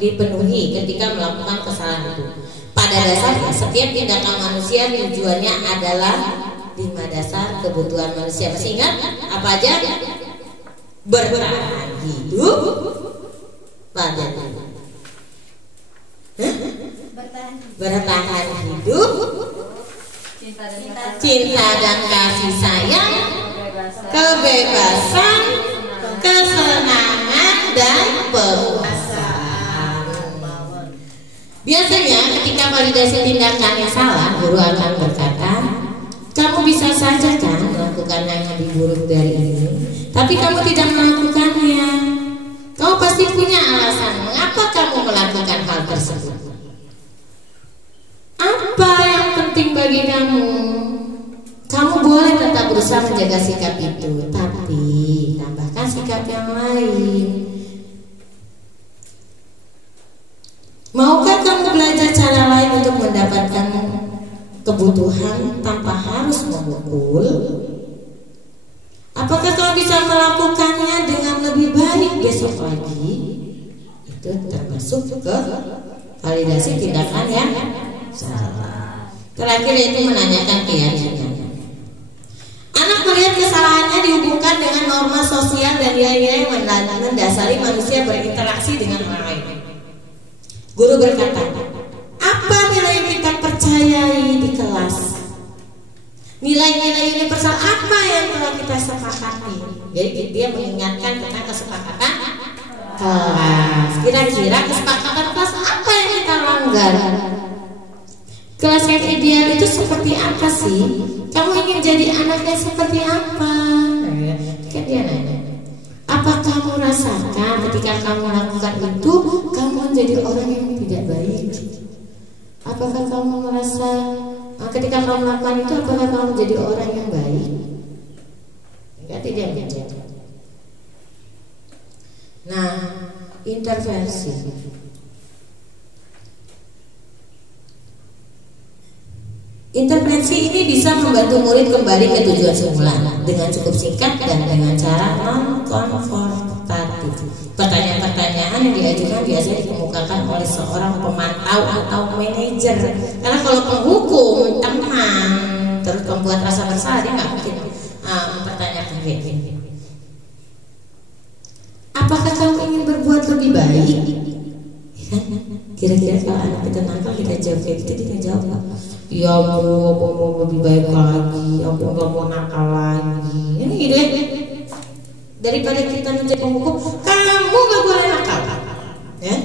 dipenuhi ketika melakukan kesalahan itu. Pada dasarnya, setiap tindakan manusia tujuannya adalah 5 dasar kebutuhan manusia. Masih ingat apa aja? Bertahan hidup, bertahan hidup, cinta dan kasih sayang, kebebasan, kesenangan dan perasaan. Biasanya ketika validasi tindakan yang salah, guru akan berkata, kamu bisa saja kan melakukan yang lebih buruk dari ini, tapi kamu tidak melakukannya. Kamu pasti punya alasan mengapa kamu melakukan hal tersebut. Apa yang penting bagi kamu? Kamu boleh tetap berusaha menjaga sikap itu, tapi tambahkan sikap yang lain. Maukah kamu belajar cara lain untuk mendapatkan kebutuhan tanpa harus memukul? Apakah kamu bisa melakukannya dengan lebih baik besok lagi? Itu termasuk ke validasi tindakan yang salah. Terakhir yaitu menanyakan keyakinan. Anak melihat kesalahannya dihubungkan dengan norma sosial dan nilai-nilai yang mendasari manusia berinteraksi dengan orang lain. Guru berkata, apa nilai yang kita percayai di kelas? Nilai-nilai universal apa yang telah kita sepakati? Jadi dia mengingatkan tentang kesepakatan kelas. Kira-kira kesepakatan kelas apa yang kita langgar? Kelas yang ideal itu seperti apa sih? Kamu ingin jadi anaknya seperti apa? Kan dia nanya. Apa kamu rasakan ketika kamu lakukan itu, kamu menjadi orang yang tidak baik? Apakah kamu merasa ketika kamu melakukan itu, apakah kamu menjadi orang yang baik? Enggak, tidak menjadi. Nah, intervensi. Intervensi ini bisa membantu murid kembali ke tujuan semula dengan cukup singkat dan dengan cara non-konfrontatif. Pertanyaan-pertanyaan yang diajukan biasanya dikemukakan oleh seorang pemantau atau manajer. Karena kalau penghukum, teman, terus membuat rasa bersalah, dia nggak mungkin mempertanyakan kayak gini. Apakah kamu ingin berbuat lebih baik? Kira-kira kalau anak kita nakal, kita jawab kayak gitu, dia jawab apa? Ya Bu, aku mau lebih baik lagi, aku nggak mau nakal lagi. Ini gitu ya. Daripada kita menjadi penghukum, kamu nggak boleh nakal, ya?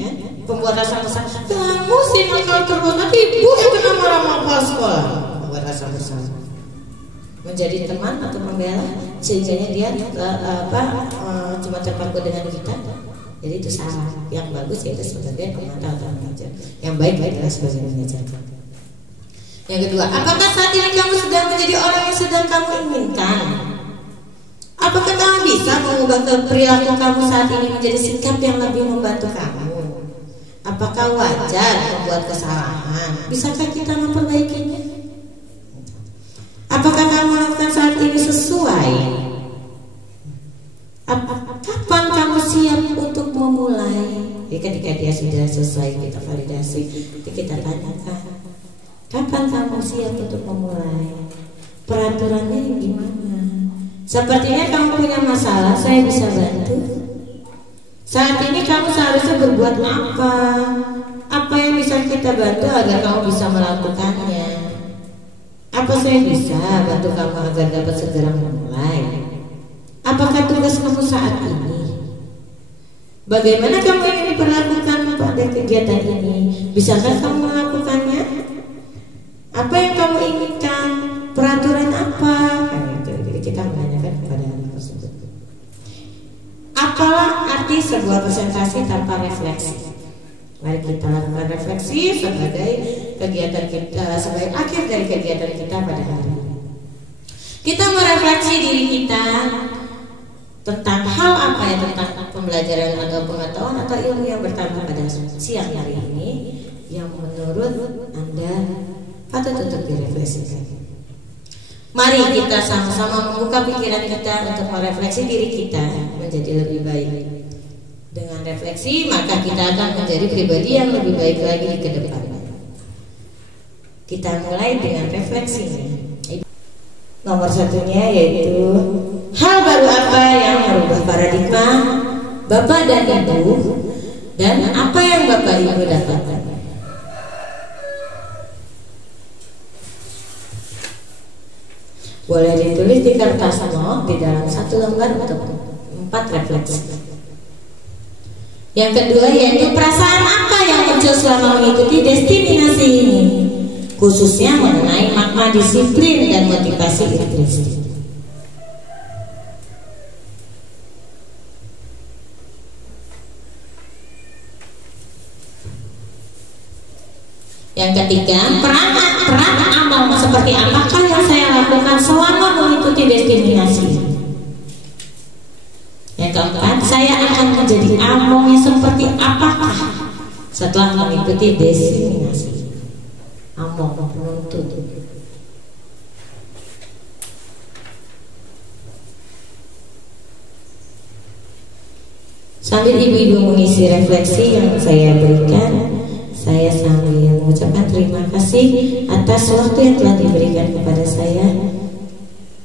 Pembuat rasa bersalah, kamu sih nakal terus, nanti ibu yang kena marah-marah kepala sekolah. Pembuat rasa bersalah. Menjadi teman atau pembela, sehingga dia cuma terpaku dengan kita. Jadi itu salah. Yang bagus yaitu sebagai pemantau atau mengajar. Yang baik adalah sebagai mengajar. Yang kedua, apakah saat ini kamu sedang menjadi orang yang sedang kamu inginkan? Apakah kamu bisa mengubah perilaku kamu saat ini menjadi sikap yang lebih membantu kamu? Apakah wajar membuat kesalahan? Bisakah kita memperbaikinya? Apakah kamu melakukan saat ini sesuai? Kapan kamu siap untuk memulai? Jadi ketika dia sudah selesai kita validasi, kita tanyakan, kapan kamu siap untuk memulai? Peraturannya gimana? Sepertinya kamu punya masalah, saya bisa bantu. Saat ini kamu seharusnya berbuat apa? Apa yang bisa kita bantu agar kamu bisa melakukannya? Apa saya bisa bantu kamu agar dapat segera memulai? Apakah tugas kamu saat ini? Bagaimana kamu ingin diperlakukan pada kegiatan ini? Bisakah kamu melakukannya? Apa yang kamu inginkan? Peraturan apa? Jadi kita menanyakan kepada anak tersebut. Apalah arti sebuah presentasi tanpa refleksi? Mari kita lakukan refleksi sebagai kegiatan kita, sebagai akhir dari kegiatan kita pada hari ini. Kita merefleksi diri kita tentang hal apa ya, tentang pembelajaran atau pengetahuan atau ilmu yang bertambah pada siang hari ini yang menurut Anda patut untuk direfleksikan. Mari kita sama-sama membuka pikiran kita untuk merefleksi diri kita menjadi lebih baik. Dengan refleksi maka kita akan menjadi pribadi yang lebih baik lagi ke depan. Kita mulai dengan refleksinya. Nomor satunya yaitu hal baru apa yang merubah paradigma Bapak dan Ibu, dan apa yang Bapak Ibu dapatkan. Boleh ditulis di kertas not di dalam satu lembar untuk 4 refleksi. Yang kedua yaitu perasaan apa yang muncul selama mengikuti destinasi ini, khususnya mengenai makna disiplin dan motivasi intrinsik. Yang ketiga, peran amal seperti apakah yang saya lakukan selama mengikuti destinasi. Yang keempat, saya akan menjadi among yang seperti apakah setelah mengikuti destinasi. Among penuntut. Sambil ibu-ibu mengisi refleksi yang saya berikan, saya sambil mengucapkan terima kasih atas waktu yang telah diberikan kepada saya.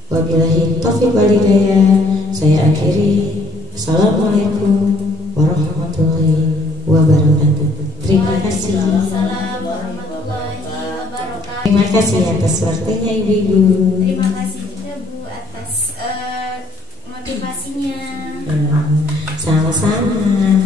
Wabillahi taufiq wal hidayah. Saya akhiri. Assalamualaikum warahmatullahi wabarakatuh. Terima kasih. Terima kasih atas waktunya ibu-ibu. Terima kasih juga Bu atas motivasinya. Sama-sama.